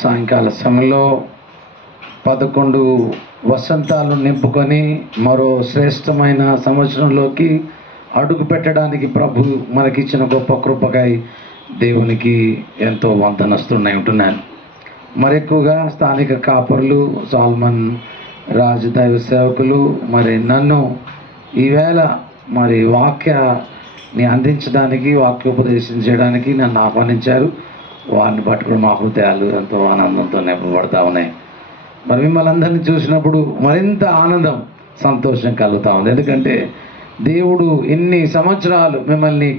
సాయంకాల సమయంలో 11 వసంతాలు నింపుకొని మరో శ్రేష్టమైన సంవత్సరంలోకి అడుగు పెట్టడానికి ప్రభు మనకిచ్చిన గొప్ప కృపకై దేవునికి ఎంతో వందనస్తున్నాయి ఉంటున్నాను. మరి ఎక్కువగా స్థానిక కాపరులు, సాల్మన్ రాజు దైవ సేవకులు మరి నన్ను ఈవేళ మరి వాక్యాన్ని అందించడానికి, వాక్యోపదేశం చేయడానికి నన్ను ఆహ్వానించారు. వారిని బట్టి కూడా మా హృదయాలు ఎంతో ఆనందంతో నింపబడతా ఉన్నాయి. మరి మిమ్మల్ని అందరినీ చూసినప్పుడు మరింత ఆనందం, సంతోషం కలుగుతూ ఉంది. ఎందుకంటే దేవుడు ఇన్ని సంవత్సరాలు మిమ్మల్ని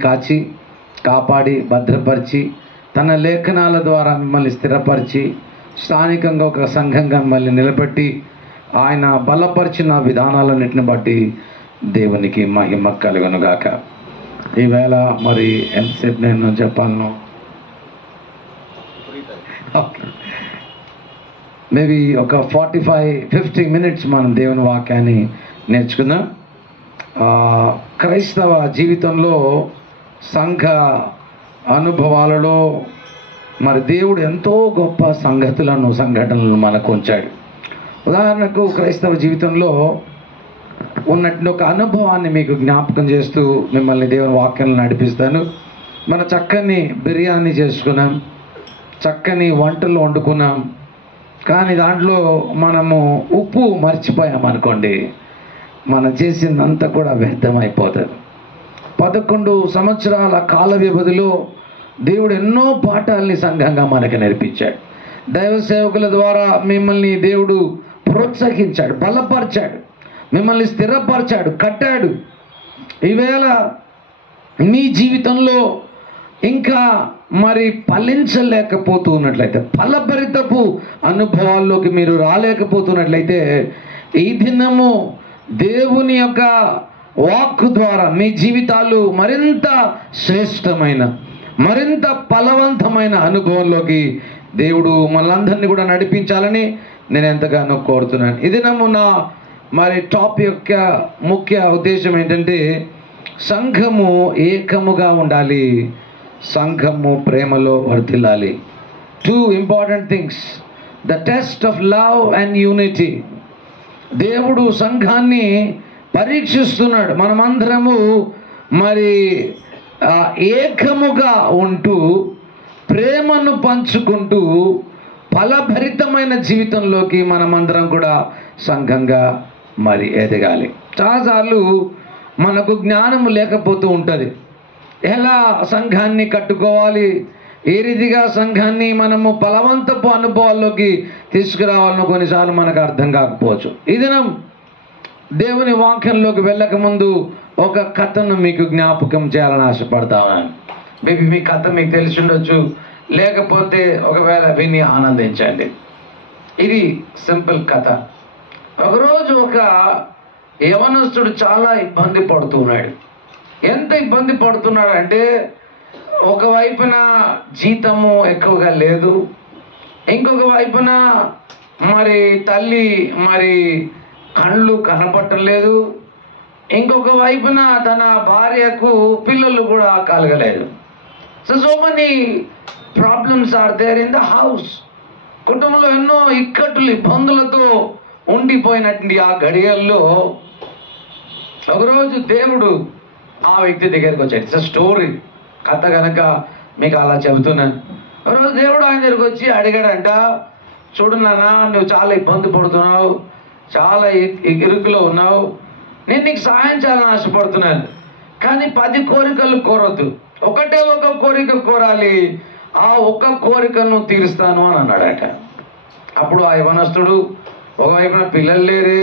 కాపాడి భద్రపరిచి తన లేఖనాల ద్వారా మిమ్మల్ని స్థిరపరిచి స్థానికంగా ఒక సంఘంగా మిమ్మల్ని నిలబెట్టి ఆయన బలపరిచిన విధానాలన్నింటిని బట్టి దేవునికి మహిమ కలుగునుగాక. ఈవేళ మరి ఎంతసేపు నేను చెప్పాలను, మేబీ ఒక 45-50 మినిట్స్ మనం దేవుని వాక్యాన్ని నేర్చుకుందాం. క్రైస్తవ జీవితంలో సంఘ అనుభవాలలో మరి దేవుడు ఎంతో గొప్ప సంఘటనలను మనకు ఉంచాడు. ఉదాహరణకు క్రైస్తవ జీవితంలో ఉన్నట్టు ఒక అనుభవాన్ని మీకు జ్ఞాపకం చేస్తూ మిమ్మల్ని దేవుని వాక్యాలను నడిపిస్తాను. మన చక్కని బిర్యానీ చేసుకున్నాం, చక్కని వంటలు వండుకున్నాం, కానీ దాంట్లో మనము ఉప్పు మర్చిపోయామనుకోండి, మనం చేసిందంతా కూడా వ్యర్థమైపోతుంది. 11 సంవత్సరాల కాల వ్యవధిలో దేవుడు ఎన్నో పాఠాలని సంఘంగా మనకు నేర్పించాడు. దైవ సేవకుల ద్వారా మిమ్మల్ని దేవుడు ప్రోత్సహించాడు, బలపరిచాడు, మిమ్మల్ని స్థిరపరిచాడు, కట్టాడు. ఈవేళ మీ జీవితంలో ఇంకా మరి ఫలించలేకపోతున్నట్లయితే, ఫలభరితపు అనుభవాల్లోకి మీరు రాలేకపోతున్నట్లయితే, ఈ దినము దేవుని యొక్క వాక్కు ద్వారా మీ జీవితాలు మరింత శ్రేష్టమైన, మరింత ఫలవంతమైన అనుభవంలోకి దేవుడు మనందరినీ కూడా నడిపించాలని నేను ఎంతగానో కోరుతున్నాను. ఇది నా మరి టాప్ యొక్క ముఖ్య ఉద్దేశం ఏంటంటే, సంఘము ఏకముగా ఉండాలి, సంఘము ప్రేమలో వర్ధిల్లాలి. 2 important things, the test of love and unity. దేవుడు సంఘాన్ని పరీక్షిస్తున్నాడు. మనమందరము మరి ఏకముగా ఉంటూ ప్రేమను పంచుకుంటూ ఫలభరితమైన జీవితంలోకి మనమందరం కూడా సంఘంగా మరి ఎదగాలి. చాలాసార్లు మనకు జ్ఞానము లేకపోతూ ఉంటుంది. ఎలా సంఘాన్ని కట్టుకోవాలి, ఏ రీతిగా సంఘాన్ని మనము ఫలవంతపు అనుభవాల్లోకి తీసుకురావాలని కొన్నిసార్లు మనకు అర్థం కాకపోవచ్చు. ఈ దినం దేవుని వాక్యంలోకి వెళ్ళకముందు ఒక కథను మీకు జ్ఞాపకం చేయాలని ఆశపడతాను. మేబీ మీ కథ మీకు తెలిసి ఉండొచ్చు, లేకపోతే ఒకవేళ విని ఆనందించండి. ఇది సింపుల్ కథ. ఒకరోజు ఒక యవనస్తుడు చాలా ఇబ్బంది పడుతున్నాడు. ఎంత ఇబ్బంది పడుతున్నాడు అంటే, ఒకవైపున జీతము ఎక్కువగా లేదు, ఇంకొక వైపున మరి తల్లి మరి కళ్ళు కనపట్టలేదు, ఇంకొక వైపున తన భార్యకు పిల్లలు కూడా కలగలేదు. So many problems are there in the house. కుటుంబంలో ఎన్నో ఇక్కట్లు, ఇబ్బందులతో ఉండిపోయినటువంటి ఆ గడియల్లో ఒకరోజు దేవుడు ఆ వ్యక్తి దగ్గరికి వచ్చాడు. ఇట్స్ అ స్టోరీ, కథ కనుక మీకు అలా చెబుతున్నాను. ఒకరోజు దేవుడు ఆయన దగ్గరికి వచ్చి అడిగాడంట, చూడు నాన్న, నువ్వు చాలా ఇబ్బంది పడుతున్నావు, చాలా ఇరుకులో ఉన్నావు, నేను నీకు సహాయం చేయాలని ఆశపడుతున్నాను, కానీ 10 కోరికలు కోరొద్దు, ఒకటే ఒక కోరిక కోరాలి, ఆ ఒక్క కోరికను తీరుస్తాను అని అన్నాడట. అప్పుడు ఆ యవనస్తుడు, ఒకవైపున పిల్లలు లేరే,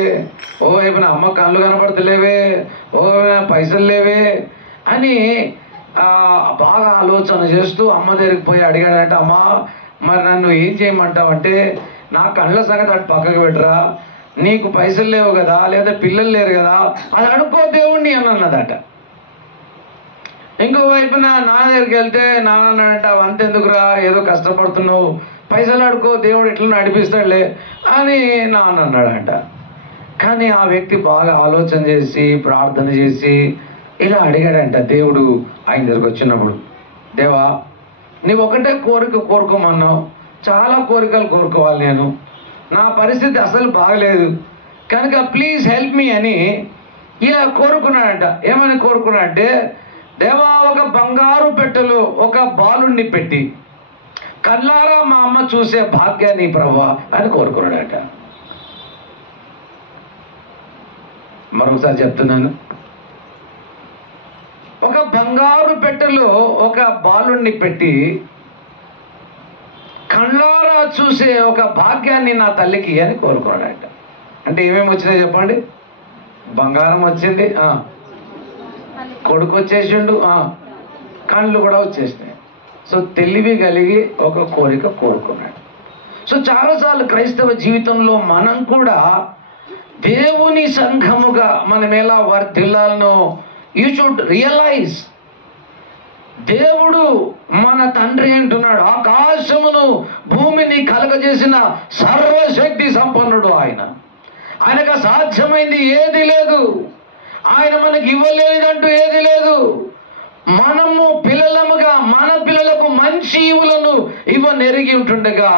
ఓవైపున అమ్మ కళ్ళు కనపడతలేవే, ఓవైపున పైసలు లేవే అని బాగా ఆలోచన చేస్తూ అమ్మ దగ్గరికి పోయి అడిగాడంట, అమ్మ మరి నన్ను ఏం చేయమంటావంటే, నా కళ్ళ సంగతి అటు పక్కకు పెట్టరా, నీకు పైసలు లేవు కదా, లేదా పిల్లలు లేరు కదా, అది అడుక్కో దేవుణ్ణి అని అన్నదట. ఇంకో వైపున నాన్న దగ్గరికి వెళ్తే నాన్న అన్నాడంట, అంతెందుకురా, ఏదో కష్టపడుతున్నావు, పైసలు అడుకో, దేవుడు ఎట్లా నడిపిస్తాడులే అని నాన్న అన్నాడంట. కానీ ఆ వ్యక్తి బాగా ఆలోచన చేసి ప్రార్థన చేసి ఇలా అడిగాడంట. దేవుడు ఆయన దగ్గరికి వచ్చినప్పుడు, దేవా, నీవు ఒకటే కోరిక కోరుకోమన్నావు, చాలా కోరికలు కోరుకోవాలి, నేను నా పరిస్థితి అసలు బాగలేదు కనుక ప్లీజ్ హెల్ప్ మీ అని ఇలా కోరుకున్నాడంట. ఏమని కోరుకున్నాడంటే, దేవా ఒక బంగారు పెట్టెలో ఒక బాలుణ్ణి పెట్టి కళ్ళారా మా అమ్మ చూసే భాగ్యాన్ని ప్రభువా అని కోరుకున్నాడట. మరొకసారి చెప్తున్నాను, ఒక బంగారు పెట్టెలో ఒక బాలుణ్ణి పెట్టి కళ్ళారా చూసే ఒక భాగ్యాన్ని నా తల్లికి అని కోరుకున్నాడట. అంటే ఏమేమి వచ్చినాయి చెప్పండి? బంగారం వచ్చింది, కొడుకు వచ్చేసిండు, కళ్ళు కూడా వచ్చేసినాయి. సో తెలివి కలిగి ఒక కోరిక కోరుకున్నాడు. సో చాలాసార్లు క్రైస్తవ జీవితంలో మనం కూడా దేవుని సంఘముగా మనం ఎలా వర్ధిల్లాలనో యూ షుడ్ రియలైజ్. దేవుడు మన తండ్రి అంటున్నాడు, ఆకాశమును భూమిని కలగజేసిన సర్వశక్తి సంపన్నుడు ఆయన. ఆయనకు అసాధ్యమైంది ఏది లేదు, ఆయన మనకి ఇవ్వలేదంటూ ఏది లేదు. మనము పిల్లలముగా మన పిల్లలకు మంచి ఈవులను ఇవ్వనెరిగి ఉంటుండగా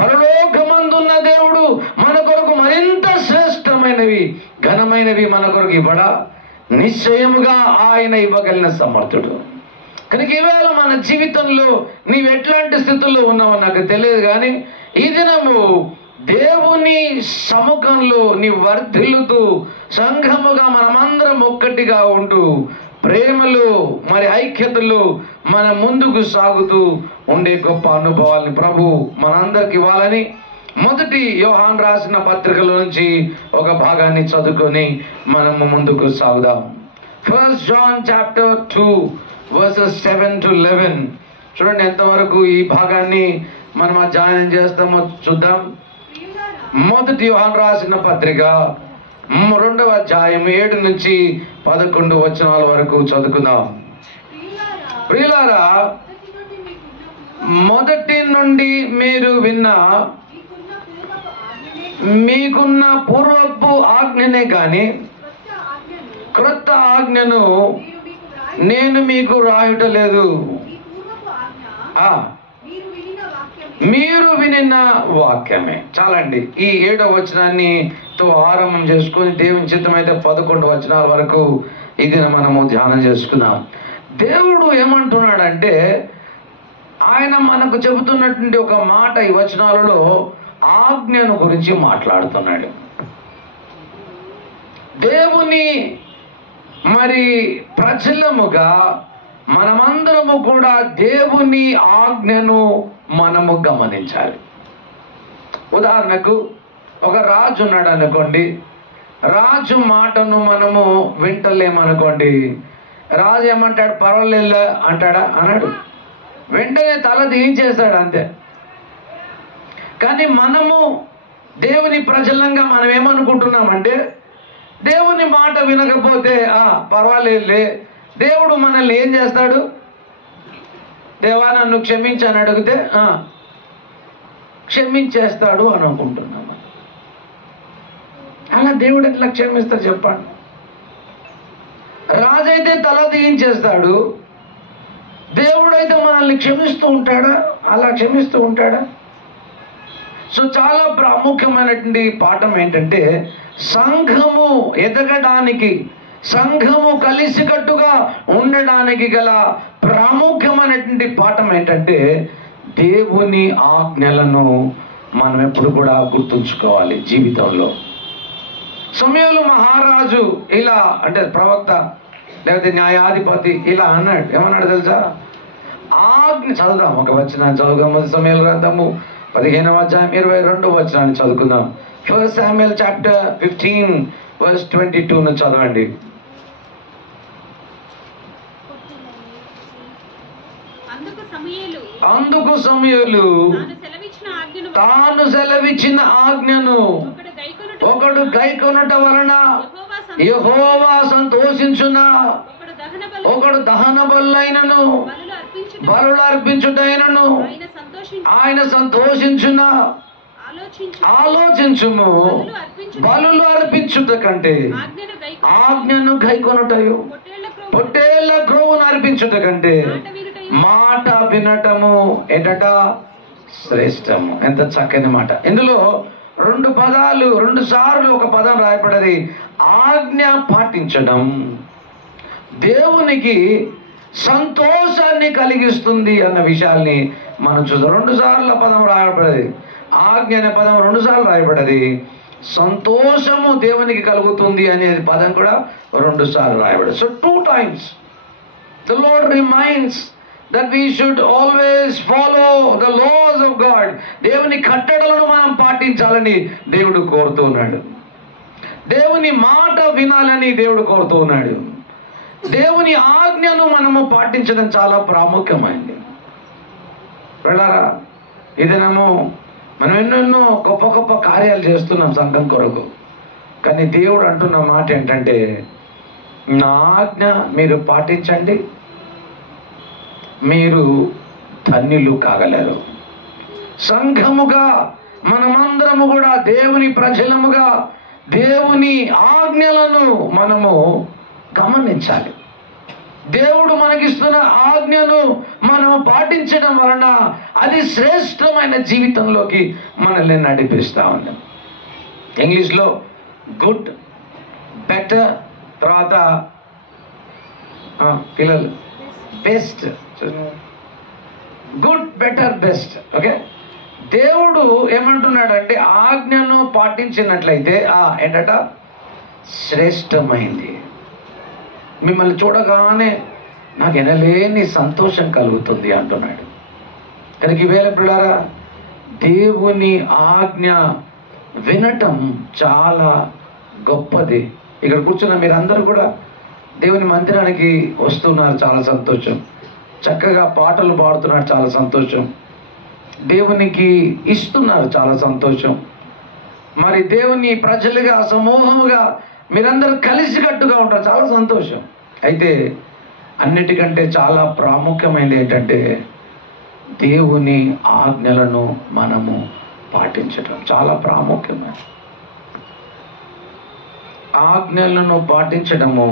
పరలోకమందున్న దేవుడు మన కొరకు మరింత శ్రేష్టమైనవి ఘనమైనవి మన కొరకు ఇవ్వడా? నిశ్చయముగా ఆయన ఇవ్వగలిగిన సమర్థుడు. కనుక ఈవేళ మన జీవితంలో నీవు ఎట్లాంటి స్థితుల్లో ఉన్నావో నాకు తెలియదు, కానీ ఈ దినము దేవుని సముఖంలో నీవు వర్ధిల్లుతూ సంఘముగా మనమందరం ఒక్కటిగా ఉంటూ ప్రేమలు మరి ఐక్యతలు మన ముందుకు సాగుతూ ఉండే గొప్ప అనుభవాల్ని ప్రభు మనందరికి ఇవ్వాలని మొదటి యోహాను రాసిన పత్రికల నుంచి ఒక భాగాన్ని చదువుకొని మనము ముందుకు సాగుదాం. 1 John chapter 2 verses 7 to 11. చూడండి ఎంతవరకు ఈ భాగాన్ని మనం అధ్యయనం చేస్తామో చూద్దాం. మొదటి యోహాను రాసిన పత్రిక 2వ అధ్యాయం 7 నుంచి 11 వచనాల వరకు చదువుకుందాం. ప్రియులారా, మొదటి నుండి మీరు విన్న మీకున్న పూర్వపు ఆజ్ఞనే కానీ క్రొత్త ఆజ్ఞను నేను మీకు రాయటలేదు. మీరు వినిన వాక్యమే. చాలండి. ఈ 7వ వచనాన్నితో ఆరంభం చేసుకొని దేవుని చిత్తమైతే 11 వచనాల వరకు ఇది మనము ధ్యానం చేసుకుందాం. దేవుడు ఏమంటున్నాడంటే, ఆయన మనకు చెబుతున్నటువంటి ఒక మాట ఈ వచనాలలో ఆజ్ఞను గురించి మాట్లాడుతున్నాడు. దేవుని మరి ప్రజలముగా మనమందరము కూడా దేవుని ఆజ్ఞను మనము గమనించాలి. ఉదాహరణకు ఒక రాజు ఉన్నాడు అనుకోండి, రాజు మాటను మనము వింటలేమనుకోండి, రాజు ఏమంటాడు? పర్వాలేదు అంటాడా? అన్నాడు. వెంటనే తల దించేస్తాడు అంతే. కానీ మనము దేవుని ప్రజలంగా మనం ఏమనుకుంటున్నామంటే, దేవుని మాట వినకపోతే పర్వాలేదులే, దేవుడు మనల్ని ఏం చేస్తాడు? దేవా నన్ను క్షమించని అడిగితే క్షమించేస్తాడు అని అనుకుంటున్నాము. అలా దేవుడు ఎట్లా క్షమిస్తాడు చెప్పండి? రాజైతే తల దించేస్తాడు, దేవుడైతే మనల్ని క్షమిస్తూ ఉంటాడా? అలా క్షమిస్తూ ఉంటాడా? సో చాలా ప్రాముఖ్యమైనటువంటి పాఠం ఏంటంటే, సంఘము ఎదగడానికి, సంఘము కలిసికట్టుగా ఉండడానికి గల ప్రాముఖ్యమైనటువంటి పాఠం ఏంటంటే, దేవుని ఆజ్ఞలను మనం ఎప్పుడు కూడా గుర్తుంచుకోవాలి జీవితంలో. సమూయేలు మహారాజు ఇలా అంటే ప్రవక్త లేకపోతే న్యాయాధిపతి ఇలా అన్నాడు. ఏమన్నాడు తెలుసా? ఆజ్ఞ చదువుదాం, ఒక వచనాన్ని చదువుదాం. సమూయేలు గ్రంథము 15వ అధ్యాయం 22వ వచనాన్ని చదువుకుందాం. 1 Samuel chapter 15 verse 22 ను చదవండి. అందుకు సమూయేలు తాను సెలవిచ్చిన ఆజ్ఞను ఒకడు గైకొనుట వలన యెహోవా సంతోషించునా, ఒకడు దహన బలులైనను బలులు అర్పించుటైనను ఆయన సంతోషించునా. ఆలోచించుము, బలులు అర్పించుట కంటే ఆజ్ఞను గైకొనుటయు, పొట్టేళ్ల క్రొవ్వును అర్పించుట కంటే మాట వినటము ఏంటట శ్రేష్టము. ఎంత చక్కని మాట. ఇందులో రెండు సార్లు ఒక పదం రాయబడ్డది, ఆజ్ఞ పాటించడం దేవునికి సంతోషాన్ని కలిగిస్తుంది అన్న విషయాల్ని మనం చూద్దాం. 2 సార్లు పదం రాయబడ్డది, ఆజ్ఞ అనే పదం 2 సార్లు రాయబడ్డది. సంతోషము దేవునికి కలుగుతుంది అనేది పదం కూడా 2 సార్లు రాయబడ్డది. So 2 times the Lord reminds that we should always follow the laws of God. దేవుని కట్టడలను మనం పాటించాలని దేవుడు కోరుతూ ఉన్నాడు. దేవుని మాట వినాలని దేవుడు కోరుతూ ఉన్నాడు. దేవుని ఆజ్ఞను మనము పాటించడం చాలా ప్రాముఖ్యమైనది. వెళ్ళారా, ఇదేనేమో మనం ఎన్నెన్నో గొప్ప గొప్ప కార్యాలు చేస్తున్నాం సంఘం కొరకు. కానీ దేవుడు అంటున్న మాట ఏంటంటే, నా ఆజ్ఞ మీరు పాటించండి, మీరు ధన్యులు కాగలరు. సంఘముగా మనమందరము కూడా దేవుని ప్రజలముగా దేవుని ఆజ్ఞలను మనము గమనించాలి. దేవుడు మనకిస్తున్న ఆజ్ఞను మనము పాటించడం వలన అది శ్రేష్టమైన జీవితంలోకి మనల్ని నడిపిస్తూ ఉంది. ఇంగ్లీష్లో గుడ్, బెటర్, తర్వాత పిల్లలు best. Good, better, best. Okay, దేవుడు ఏమంటున్నాడంటే ఆజ్ఞను పాటించినట్లయితే ఏంటట, శ్రేష్టమైంది. మిమ్మల్ని చూడగానే నాకు ఎనలేని సంతోషం కలుగుతుంది అంటున్నాడు. కనుక ఈవేళ పిల్లారా, దేవుని ఆజ్ఞ వినటం చాలా గొప్పది. ఇక్కడ కూర్చున్న మీరందరూ కూడా దేవుని మందిరానికి వస్తున్నారు, చాలా సంతోషం. చక్కగా పాటలు పాడుతున్నారు, చాలా సంతోషం. దేవునికి ఇస్తున్నారు, చాలా సంతోషం. మరి దేవుని ప్రజలుగా సమూహముగా మీరందరూ కలిసికట్టుగా ఉంటారు, చాలా సంతోషం. అయితే అన్నిటికంటే చాలా ప్రాముఖ్యమైనది ఏంటంటే దేవుని ఆజ్ఞలను మనము పాటించడం చాలా ప్రాముఖ్యమైనది. ఆజ్ఞలను పాటించడము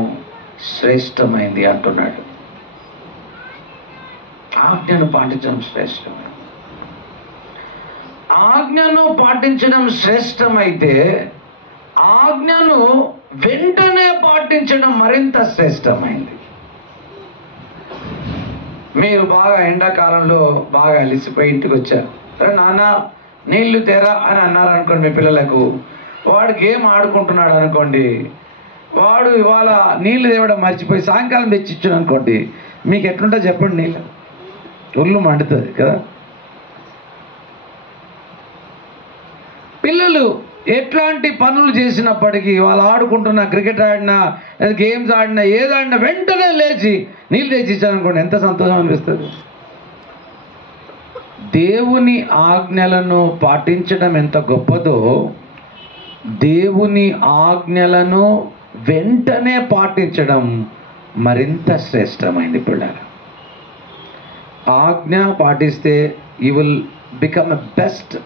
శ్రేష్టమైంది అంటున్నాడు. ఆజ్ఞను పాటించడం శ్రేష్టమైంది. ఆజ్ఞను పాటించడం శ్రేష్టమైతే ఆజ్ఞను వెంటనే పాటించడం మరింత శ్రేష్టమైంది. మీరు బాగా ఎండాకాలంలో బాగా అలిసిపోయి ఇంటికి వచ్చారు. సరే నాన్న నీళ్లు తేరా అని అన్నారు అనుకోండి మీ పిల్లలకు. వాడు గేమ్ ఆడుకుంటున్నాడు అనుకోండి, వాడు ఇవాళ నీళ్లు తేవడం మర్చిపోయి సాయంకాలం తెచ్చిచ్చాను అనుకోండి, మీకు ఎట్లుంటో చెప్పండి, నీళ్ళు ఒళ్ళు మండుతుంది కదా. పిల్లలు ఎట్లాంటి పనులు చేసినప్పటికీ, వాళ్ళు ఆడుకుంటున్నా, క్రికెట్ ఆడినా, గేమ్స్ ఆడినా, ఏదాడినా వెంటనే లేచి నీళ్ళు తెచ్చి ఇచ్చారనుకోండి, ఎంత సంతోషం అనిపిస్తుంది. దేవుని ఆజ్ఞలను పాటించడం ఎంత గొప్పదో, దేవుని ఆజ్ఞలను వెంటనే పాటించడం మరింత శ్రేష్టమైంది. పిల్లలు ఆజ్ఞ పాటిస్తే you will become a best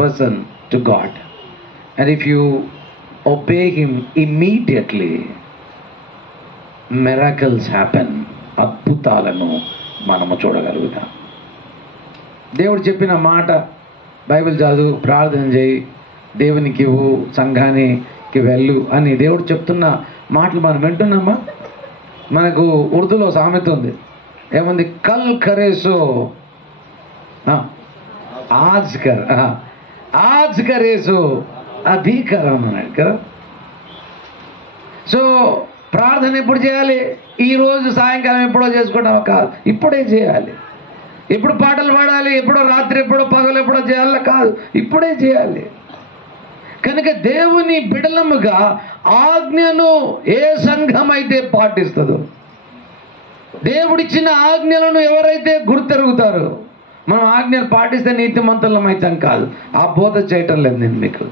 person to God. And if you obey him immediately, miracles happen. అద్భుతాలను మనము చూడగలుగుతాం. దేవుడు చెప్పిన మాట, బైబిల్ చదువు, ప్రార్థన చేయి, దేవునికి ఇవ్వు, సంఘానికి వెళ్ళు అని దేవుడు చెప్తున్న మాటలు మనం వింటున్నామా? మనకు ఉర్దూలో సామెత ఉంది, ఏముంది? కల్ కరేసో ఆజ్ కరేసో అధికారం అన్నాడు కదా. సో ప్రార్థన ఎప్పుడు చేయాలి? ఈరోజు సాయంకాలం ఎప్పుడో చేసుకుంటామా? కాదు, ఇప్పుడే చేయాలి. ఎప్పుడు పాటలు పాడాలి? ఎప్పుడో రాత్రి, ఎప్పుడో పగలు, ఎప్పుడో చేయాలి? కాదు, ఇప్పుడే చేయాలి. కనుక దేవుని బిడలముగా ఆజ్ఞను ఏ సంఘం అయితే పాటిస్తుందో, దేవుడిచ్చిన ఆజ్ఞలను ఎవరైతే గుర్తెరుగుతారో, మనం ఆజ్ఞలు పాటిస్తే నీతిమంతులం అవుతాం కాదు. ఆ బోధ చేయటం లేదు నేను మీకు.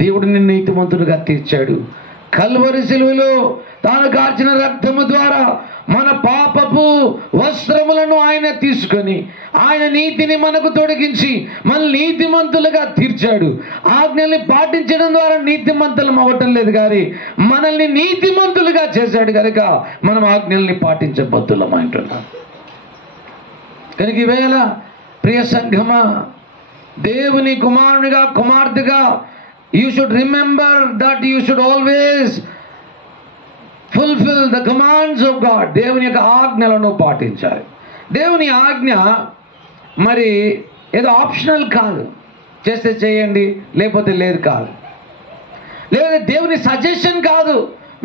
దేవుడు నిన్ను నీతిమంతుడిగా తీర్చాడు. కల్వరి శిలువలో తాను కార్చిన రక్తము ద్వారా మన పాపపు వస్త్రములను ఆయన తీసుకొని ఆయన నీతిని మనకు తొలగించి మన నీతిమంతులుగా తీర్చాడు. ఆజ్ఞల్ని పాటించడం ద్వారా నీతిమంతులం అవ్వటం లేదు కానీ మనల్ని నీతిమంతులుగా చేశాడు. కనుక మనం ఆజ్ఞల్ని పాటించబద్దులం అంటున్నాం. కనుక ఈవేళ ప్రియ సంఘమా, దేవుని కుమారునిగా కుమార్తెగా you should remember that you should always fulfil the commands of God. దేవుని యొక్క ఆజ్ఞలను పాటించాలి. దేవుని ఆజ్ఞ మరి ఏదో ఆప్షనల్ కాదు, చేస్తే చేయండి లేకపోతే లేదు కాదు, లేదా దేవుని సజెషన్ కాదు,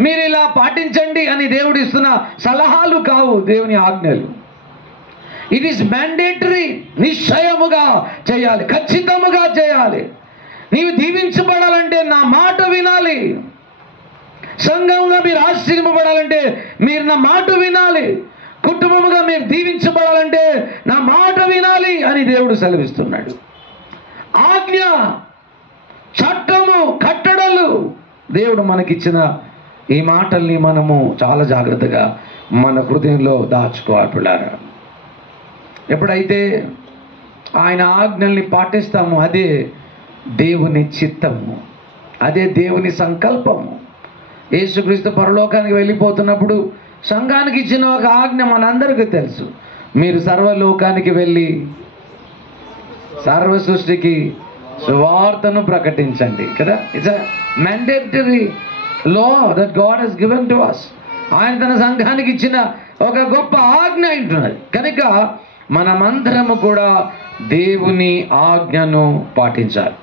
మీరు ఇలా పాటించండి అని దేవుడు ఇస్తున్న సలహాలు కావు దేవుని ఆజ్ఞలు. ఇట్ ఈస్ మ్యాండేటరీ, నిశ్చయముగా చేయాలి, ఖచ్చితముగా చేయాలి. నీవు దీవించబడాలంటే నా మాట వినాలి. సంఘంగా మీరు ఆశీర్వదింపబడాలంటే మీరు నా మాట వినాలి. కుటుంబముగా మీరు దీవించబడాలంటే నా మాట వినాలి అని దేవుడు సెలవిస్తున్నాడు. ఆజ్ఞ, చట్టము, కట్టడలు దేవుడు మనకిచ్చిన ఈ మాటల్ని మనము చాలా జాగ్రత్తగా మన హృదయంలో దాచుకోవాలి పిల్లారా. ఎప్పుడైతే ఆయన ఆజ్ఞల్ని పాటిస్తామో అదే దేవుని చిత్తము, అదే దేవుని సంకల్పము. యేసుక్రీస్తు పరలోకానికి వెళ్ళిపోతున్నప్పుడు సంఘానికి ఇచ్చిన ఒక ఆజ్ఞ మనందరికీ తెలుసు. మీరు సర్వలోకానికి వెళ్ళి సర్వ సృష్టికి సువార్తను ప్రకటించండి కదా. It's a mandatory law that God has given to us. ఆయన తన సంఘానికి ఇచ్చిన ఒక గొప్ప ఆజ్ఞ అంటున్నది. కనుక మనమందరము కూడా దేవుని ఆజ్ఞను పాటించాలి.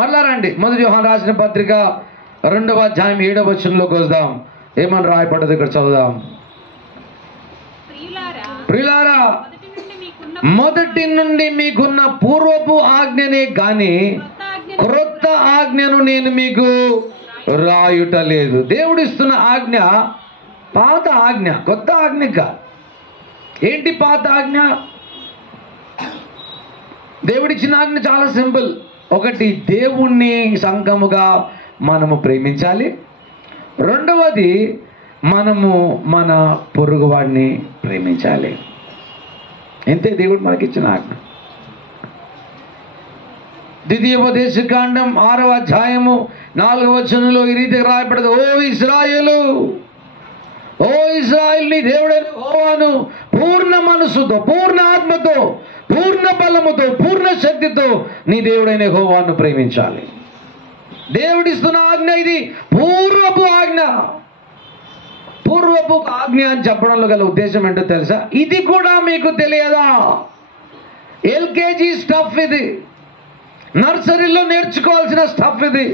మళ్ళా రండి, మొదటి యోహాను రాసిన పత్రిక 2వ అధ్యాయం 7వ వచనంలోకి వద్దాం. ఏమని రాయబడ్డది ఇక్కడ చదువుదాం. ప్రియులారా, మొదటి నుండి మీకున్న పూర్వపు ఆజ్ఞనే గాని క్రొత్త ఆజ్ఞను నేను మీకు రాయుట లేదు. దేవుడు ఇస్తున్న ఆజ్ఞ పాత ఆజ్ఞ, కొత్త ఆజ్ఞ కాదు. ఏంటి పాత ఆజ్ఞ? దేవుడిచ్చిన ఆజ్ఞ చాలా సింపుల్. ఒకటి, దేవుణ్ణి సంఘముగా మనము ప్రేమించాలి. రెండవది, మనము మన పొరుగువాడిని ప్రేమించాలి. ఇంతే దేవుడు మనకిచ్చిన ఆజ్ఞ. ద్వితీయోపదేశకాండం 6వ అధ్యాయము 4వ వచనంలో ఈ రీతిగా రాయబడదు. ఓ ఇశ్రాయేలు, ఓ ఇశ్రాయేల్, నీ దేవుడైన యెహోవాను పూర్ణ మనసుతో, పూర్ణ ఆత్మతో, పూర్ణ బలముతో, పూర్ణ శక్తితో నీ దేవుడైన యెహోవాను ప్రేమించాలి. దేవుడిస్తున్న ఆజ్ఞ ఇది, పూర్వపు ఆజ్ఞ. పూర్వపు ఆజ్ఞ అని చెప్పడంలో గల ఉద్దేశం ఏంటో తెలుసా? ఇది కూడా మీకు తెలియదా? ఎల్కేజీ స్టఫ్ ఇది, నర్సరీలో నేర్చుకోవాల్సిన స్టఫ్ ఇది,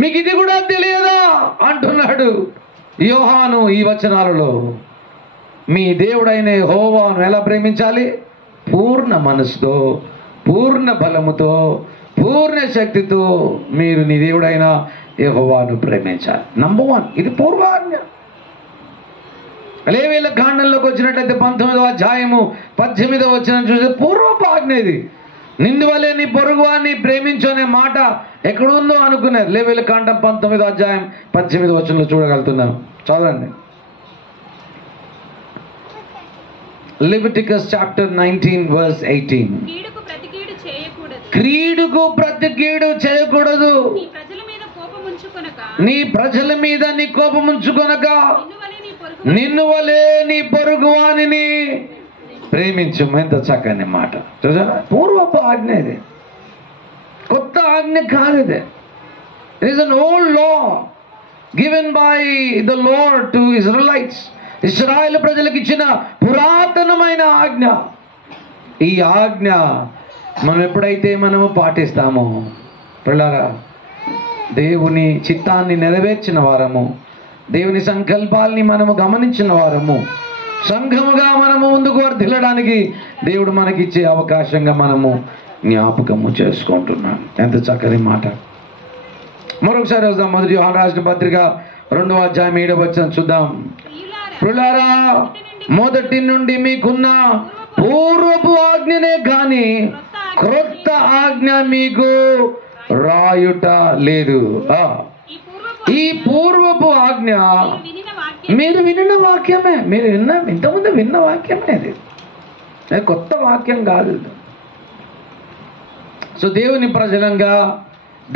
మీకు ఇది కూడా తెలియదా అంటున్నాడు యోహాను ఈ వచనాలలో. మీ దేవుడైన యెహోవాను ఎలా ప్రేమించాలి? పూర్ణ మనసుతో, పూర్ణ బలముతో, పూర్ణ శక్తితో మీరు నీ దేవుడైన యెహోవాను ప్రేమించాలి. నంబర్ 1 ఇది పూర్వాజ్ఞ. లేవీయుల కాండంలోకి వచ్చినట్లయితే 19వ అధ్యాయము 18వ వచనం చూస్తే పూర్వపు ఆజ్ఞ ఇది. నిన్ను వలె నీ పొరుగువాన్ని ప్రేమించు అనే మాట ఎక్కడుందో అనుకున్నారు. లేవీయుల కాండం 19వ అధ్యాయం 18వ వచనంలో చూడగలుగుతున్నాం. చదవండి. Leviticus chapter 19 verse 18. క్రీడుకు ప్రతి కీడు చేయకూడదు. నీ ప్రజల మీద నీ కోపం ఉంచుకొనక నిన్ను వలె నీ పొరుగువానిని ప్రేమించు. ఎంత చక్కని మాట చూసారా? పూర్వపు ఆజ్ఞ ఇది, కొత్త ఆజ్ఞ కాదు ఇది. It is an old law given by the lord to Israelites. ఇశ్రాయేలు ప్రజలకు ఇచ్చిన పురాతనమైన ఆజ్ఞ. ఈ ఆజ్ఞ మనం ఎప్పుడైతే మనము పాటిస్తామో పిల్లరా, దేవుని చిత్తాన్ని నెరవేర్చిన వారము, దేవుని సంకల్పాల్ని మనము గమనించిన వారము, సంఘముగా మనము ముందుకు వర్ధిల్లడానికి దేవుడు మనకిచ్చే అవకాశంగా మనము జ్ఞాపకము చేసుకుంటున్నాం. ఎంత చక్కని మాట. మరొకసారి వద్దాం. మొదటి యోహాను రాసిన పత్రిక 2వ అధ్యాయం 7వ వచనం చూద్దాం. ప్రియులారా, మొదటి నుండి మీకున్న పూర్వపు ఆజ్ఞనే గాని క్రొత్త ఆజ్ఞ మీకు రాయుట లేదు. ఈ పూర్వపు ఆజ్ఞ మీరు వినిన వాక్యమే. మీరు ఇంతకుముందు విన్న వాక్యమే అది, కొత్త వాక్యం కాదు. సో దేవుని ప్రజలంగా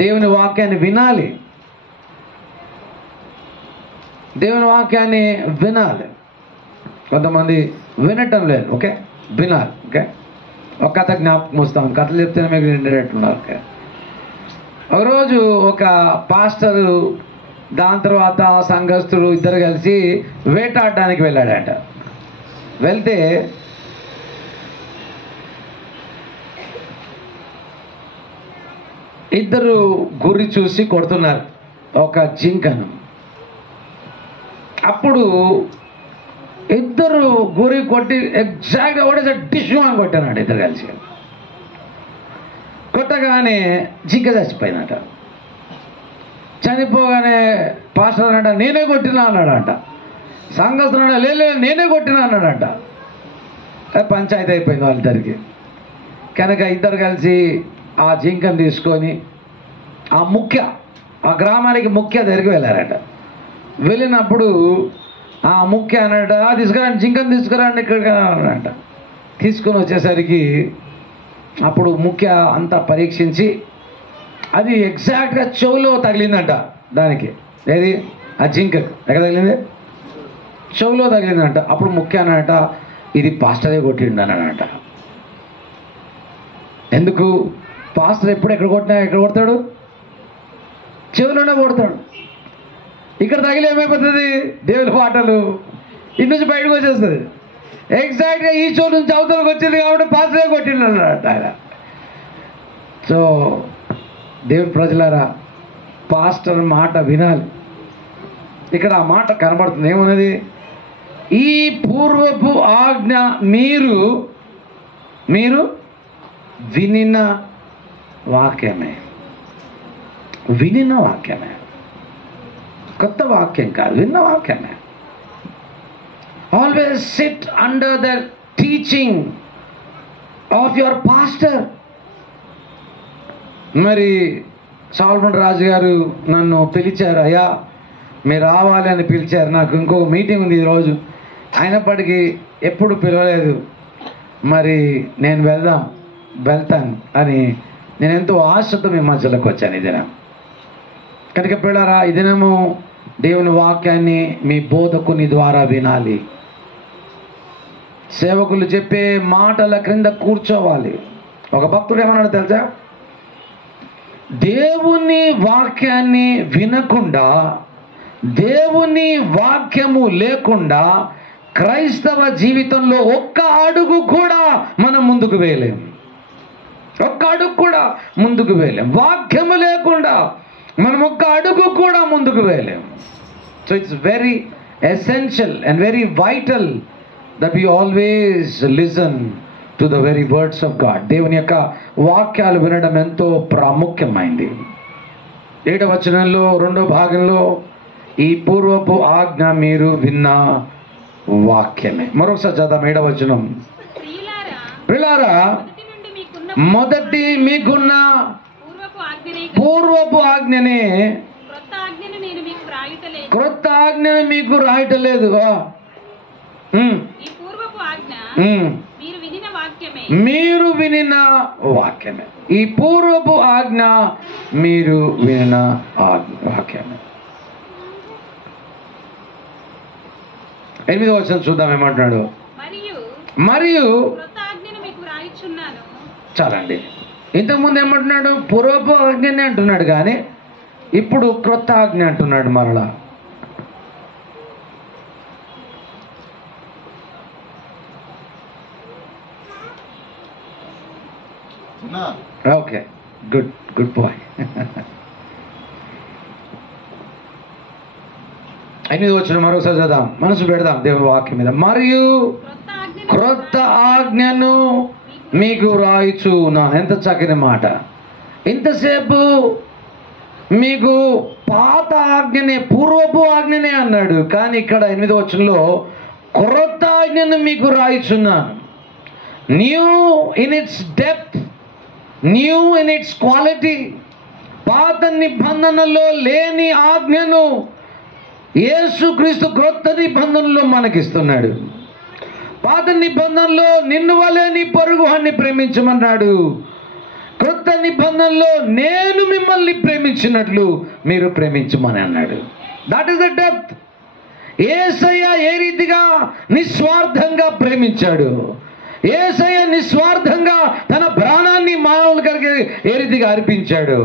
దేవుని వాక్యాన్ని వినాలి, దేవుని వాక్యాన్ని వినాలి. కొంతమంది వినటం లేదు, ఓకే, వినాలి. ఓకే, ఒక కథ జ్ఞాపకం వస్తాం, కథలు చెప్తేనే మీకు నిండేటట్టున్నారు. ఒకరోజు ఒక పాస్టరు దాని తర్వాత సంఘస్థుడు ఇద్దరు కలిసి వేటాడడానికి వెళ్ళాడట. వెళ్తే ఇద్దరు గురి చూసి కొడుతున్నారు ఒక జింకను. అప్పుడు ఇద్దరు గురి కొట్టి ఎగ్జాక్ట్గా ఒకటే టిష్యూ అని కొట్టానంట. ఇద్దరు కలిసి కొట్టగానే జింక చచ్చిపోయిందట. చనిపోగానే పాస్టర్ అన్నాడ నేనే కొట్టినా అన్నాడంట. సంఘస్థుడు లేదు నేనే కొట్టినా అన్నాడంట. పంచాయతీ అయిపోయింది వాళ్ళిద్దరికి. కనుక ఇద్దరు కలిసి ఆ జింకను తీసుకొని ఆ గ్రామానికి ముఖ్య దగ్గరికి వెళ్ళారట. వెళ్ళినప్పుడు ఆ ముఖ్య అన్నట తీసుకురండి, జింకను తీసుకురండి ఇక్కడికి అన్నాడంట. తీసుకొని వచ్చేసరికి అప్పుడు ముఖ్య అంతా పరీక్షించి అది ఎగ్జాక్ట్గా చెవులో తగిలిందంట. దానికి ఏది ఆ జింక ఎక్కడ తగిలింది? చెవులో తగిలిందంట. అప్పుడు ముఖ్య అన్నట ఇది పాస్టరే కొట్టిండు అన్నాడంట. ఎందుకు? పాస్టర్ ఎప్పుడు ఎక్కడ కొడతాడు? చెవులోనే కొడతాడు. ఇక్కడ తగిలి ఏమైపోతుంది? దేవుని పాటలు ఇటు నుంచి బయటకు వచ్చేస్తుంది. ఎగ్జాక్ట్గా ఈ చెవు నుంచి అవతలకు వచ్చింది కాబట్టి పాస్టరే కొట్టిండు అన్నాడట ఆయన. సో దేవుని ప్రజలారా, పాస్టర్ మాట వినాలి. ఇక్కడ ఆ మాట కనబడుతుంది. ఏమున్నది? ఈ పూర్వపు ఆజ్ఞ మీరు వినిన వాక్యమే. వినిన వాక్యమే, కొత్త వాక్యం కాదు, విన్న వాక్యమే. Always SIT under the teaching of your pastor. మరి సాల్మన్ రాజు గారు నన్ను పిలిచారు, అయ్యా మీరు రావాలి అని పిలిచారు. నాకు ఇంకొక మీటింగ్ ఉంది ఈరోజు, అయినప్పటికీ ఎప్పుడు పిలవలేదు. మరి నేను వెళ్తాను అని నేను ఎంతో ఆశతో మీ మధ్యలోకి వచ్చాను ఈ దినం. కనుక పిల్లరా, ఈ దినము దేవుని వాక్యాన్ని మీ బోధకుని ద్వారా వినాలి. సేవకులు చెప్పే మాటల క్రింద కూర్చోవాలి. ఒక భక్తుడు ఏమన్నాడు తెలుసా? దేవుని వాక్యాన్ని వినకుండా, దేవుని వాక్యము లేకుండా క్రైస్తవ జీవితంలో ఒక్క అడుగు కూడా మనం ముందుకు వేయలేము. ఒక్క అడుగు కూడా ముందుకు వేయలేం. వాక్యము లేకుండా మనం ఒక్క అడుగు కూడా ముందుకు వేయలేము. So it's very essential and very vital that we always listen to the very words of God. దేవుని యొక్క వాక్యాలు వినడం ఎంతో ప్రాముఖ్యమైంది. 7వ వచనంలో 2వ భాగంలో ఈ పూర్వపు ఆజ్ఞ మీరు విన్న వాక్యమే. మరొకసారి చదువు 7వ వచనం. ప్రియులారా, మొదటి మీకున్న పూర్వపు ఆజ్ఞనే, క్రొత్త ఆజ్ఞను మీకు రాయటలేదు. మీరు వినిన వాక్యమే. ఈ పూర్వపు ఆజ్ఞ మీరు వినిన వాక్యమే. 8వ వచనం చూద్దాం ఏమంటున్నాడు. మరియు చాలండి. ఇంతకుముందు ఏమంటున్నాడు? పూర్వపు ఆజ్ఞనే అంటున్నాడు, కానీ ఇప్పుడు క్రొత్త ఆజ్ఞ అంటున్నాడు మరలా. Okay, good boy. 8వ వచనం మరోసారి చదువుదాం, మనసు పెడదాం దేవుని వాక్యం మీద. మరియు క్రొత్త ఆజ్ఞను మీకు రాయిచున్నాను. ఎంత చక్కని మాట. ఇంతసేపు మీకు పాత ఆజ్ఞనే, పూర్వపు ఆజ్ఞనే అన్నాడు, కానీ ఇక్కడ 8వ వచనంలో క్రొత్త ఆజ్ఞను మీకు రాయిచున్నాను. New in its depth, new in its quality. పాత నిబంధనలో లేని ఆజ్ఞను యేసుక్రీస్తు క్రొత్త నిబంధనలో మనకిస్తున్నాడు. పాత నిబంధనలో నిన్ను వలె నీ పొరుగు వాణ్ణి ప్రేమించమన్నాడు. క్రొత్త నిబంధనలో నేను మిమ్మల్ని ప్రేమించినట్లు మీరు ప్రేమించమని అన్నాడు. That is the depth. యేసయ్య ఏ రీతిగా నిస్వార్థంగా ప్రేమించాడు, యేసయ్య నిస్వార్థంగా తన ప్రాణాన్ని మానవుల కొరకు ఏ రీతిగా అర్పించాడు,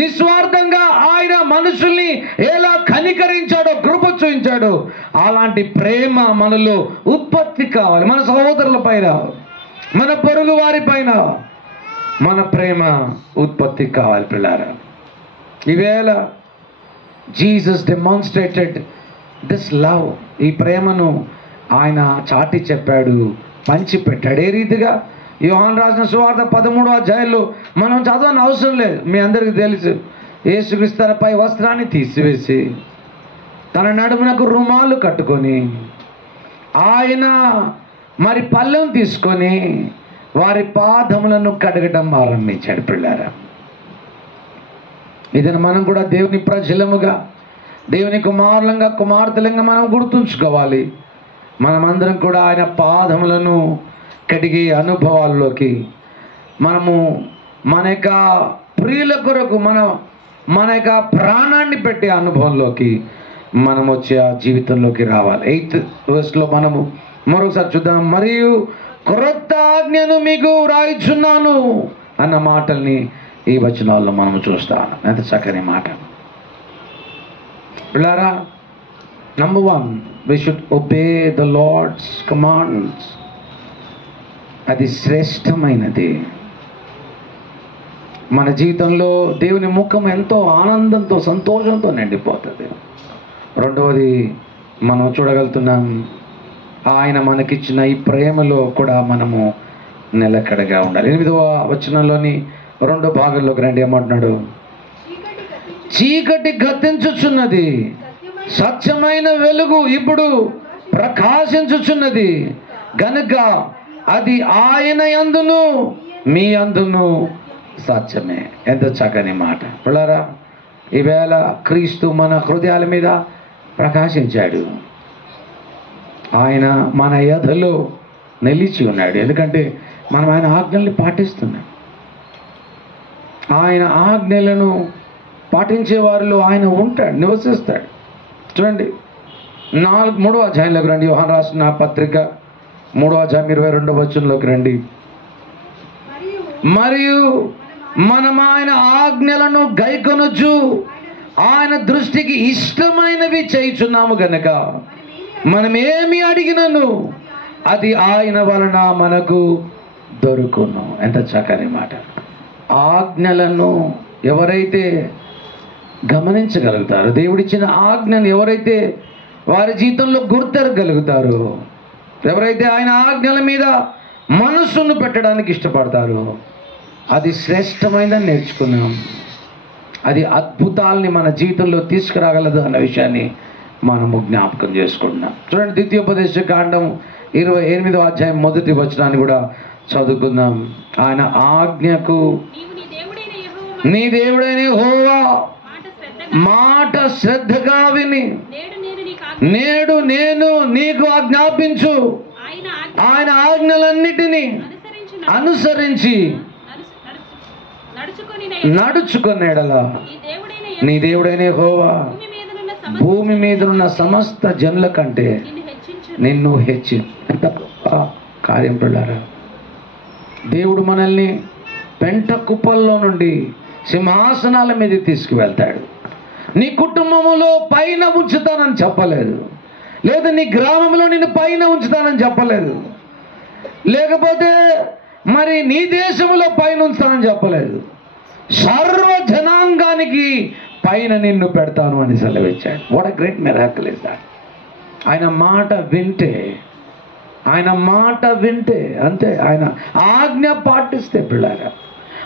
నిస్వార్థంగా ఆయన మనుషుల్ని ఎలా కనికరించాడో, కృప చూపించాడో, అలాంటి ప్రేమ మనలో ఉత్పత్తి కావాలి. మన సహోదరుల పైన, మన పొరుగు వారి పైన మన ప్రేమ ఉత్పత్తి కావాలి పిల్లారా. ఈవేళ జీసస్ డెమాన్స్ట్రేటెడ్ దిస్ లవ్, ఈ ప్రేమను ఆయన చాటి చెప్పాడు, పంచిపెట్టాడు. ఏ రీతిగా? యోహాను రాసిన సువార్త 13వ అధ్యాయంలో మనం చదవని అవసరం లేదు, మీ అందరికీ తెలుసు. యేసుక్రీస్తు తన పై వస్త్రాన్ని తీసివేసి తన నడుమునకు రుమాలు కట్టుకొని ఆయన మరి పళ్ళెం తీసుకొని వారి పాదములను కడగడం ఆరంభించాడు పిల్లారా. ఇదని మనం కూడా దేవుని ప్రజలముగా, దేవుని కుమారులంగా, కుమార్తెలంగా మనం గుర్తుంచుకోవాలి. మనమందరం కూడా ఆయన పాదములను కడిగే అనుభవాల్లోకి, మనము మన యొక్క ప్రియుల కొరకు మన యొక్క ప్రాణాన్ని పెట్టే అనుభవంలోకి మనం వచ్చే ఆ జీవితంలోకి రావాలి. 8th verseలో మనము మరొకసారి చూద్దాం. మరియు క్రొత్త ఆజ్ఞను మీకు వ్రాయిచున్నాను అన్న మాటల్ని ఈ వచనాల్లో మనం చూస్తాను. ఎంత చక్కని మాట పిల్లారా. Number 1, we should obey the Lord's commands. అది శ్రేష్టమైనది. మన జీవితంలో దేవుని ముఖం ఎంతో ఆనందంతో, సంతోషంతో నిండిపోతుంది. రెండవది మనం చూడగలుగుతున్నాం, ఆయన మనకిచ్చిన ఈ ప్రేమలో కూడా మనము నిలకడగా ఉండాలి. 8వ వచనంలోని 2వ భాగంలోకి రండి. ఏమంటున్నాడు? చీకటి గతించుచున్నది, సత్యమైన వెలుగు ఇప్పుడు ప్రకాశించుచున్నది గనుక అది ఆయన యందును మీ యందును సత్యమే. ఎంత చక్కని మాట పిల్లారా. ఈవేళ క్రీస్తు మన హృదయాల మీద ప్రకాశించాడు. ఆయన మన ఎదలో నిలిచి ఉన్నాడు. ఎందుకంటే మనం ఆయన ఆజ్ఞల్ని పాటిస్తున్నాం. ఆయన ఆజ్ఞలను పాటించే వారిలో ఆయన ఉంటాడు, నివసిస్తాడు. చూడండి 3వ అధ్యాయంలోకి రండి. యోహాను రాసిన పత్రిక 3వ అధ్యాయం 22వ వచనంలోకి రండి. మరియు మనం ఆయన ఆజ్ఞలను గైకొనుచు ఆయన దృష్టికి ఇష్టమైనవి చేయుచున్నాము గనక మనం ఏమి అడిగినను అది ఆయన వలన మనకు దొరుకును. ఎంత చక్కని మాట. ఆజ్ఞలను ఎవరైతే గమనించగలుగుతారో, దేవుడిచ్చిన ఆజ్ఞను ఎవరైతే వారి జీవితంలో గుర్తెరగలుగుతారో, ఎవరైతే ఆయన ఆజ్ఞల మీద మనస్సును పెట్టడానికి ఇష్టపడతారో, అది శ్రేష్టమైనదని నేర్చుకున్నాం. అది అద్భుతాలని మన జీవితంలో తీసుకురాగలదు అన్న విషయాన్ని మనము జ్ఞాపకం చేసుకుంటున్నాం. చూడండి ద్వితీయోపదేశ కాండం 28వ అధ్యాయం 1వ వచనాన్ని కూడా చదువుకుందాం. ఆయన ఆజ్ఞకు నీ దేవుడైన యెహోవా మాట శ్రద్ధగా విని నేడు నేను నీకు ఆజ్ఞాపించు ఆయన ఆజ్ఞలన్నిటినీ అనుసరించి నడుచుకున్న ఎడల నీ దేవుడైన యెహోవా భూమి మీదనున్న సమస్త జనుల కంటే నిన్ను హెచ్చి. ఎంత కార్యం పిల్లారా. దేవుడు మనల్ని పెంట కుప్పల్లో నుండి సింహాసనాల మీద తీసుకువెళ్తాడు. నీ కుటుంబంలో పైన ఉంచుతానని చెప్పలేదు, లేదా నీ గ్రామంలో నిన్ను పైన ఉంచుతానని చెప్పలేదు, లేకపోతే మరి నీ దేశంలో పైన ఉంచుతానని చెప్పలేదు. సర్వ జనాంగానికి పైన నిన్ను పెడతాను అని సెలవిచ్చాడు. What a great miracle is that. ఆయన మాట వింటే అంతే. ఆయన ఆజ్ఞ పాటిస్తే పిల్లారా,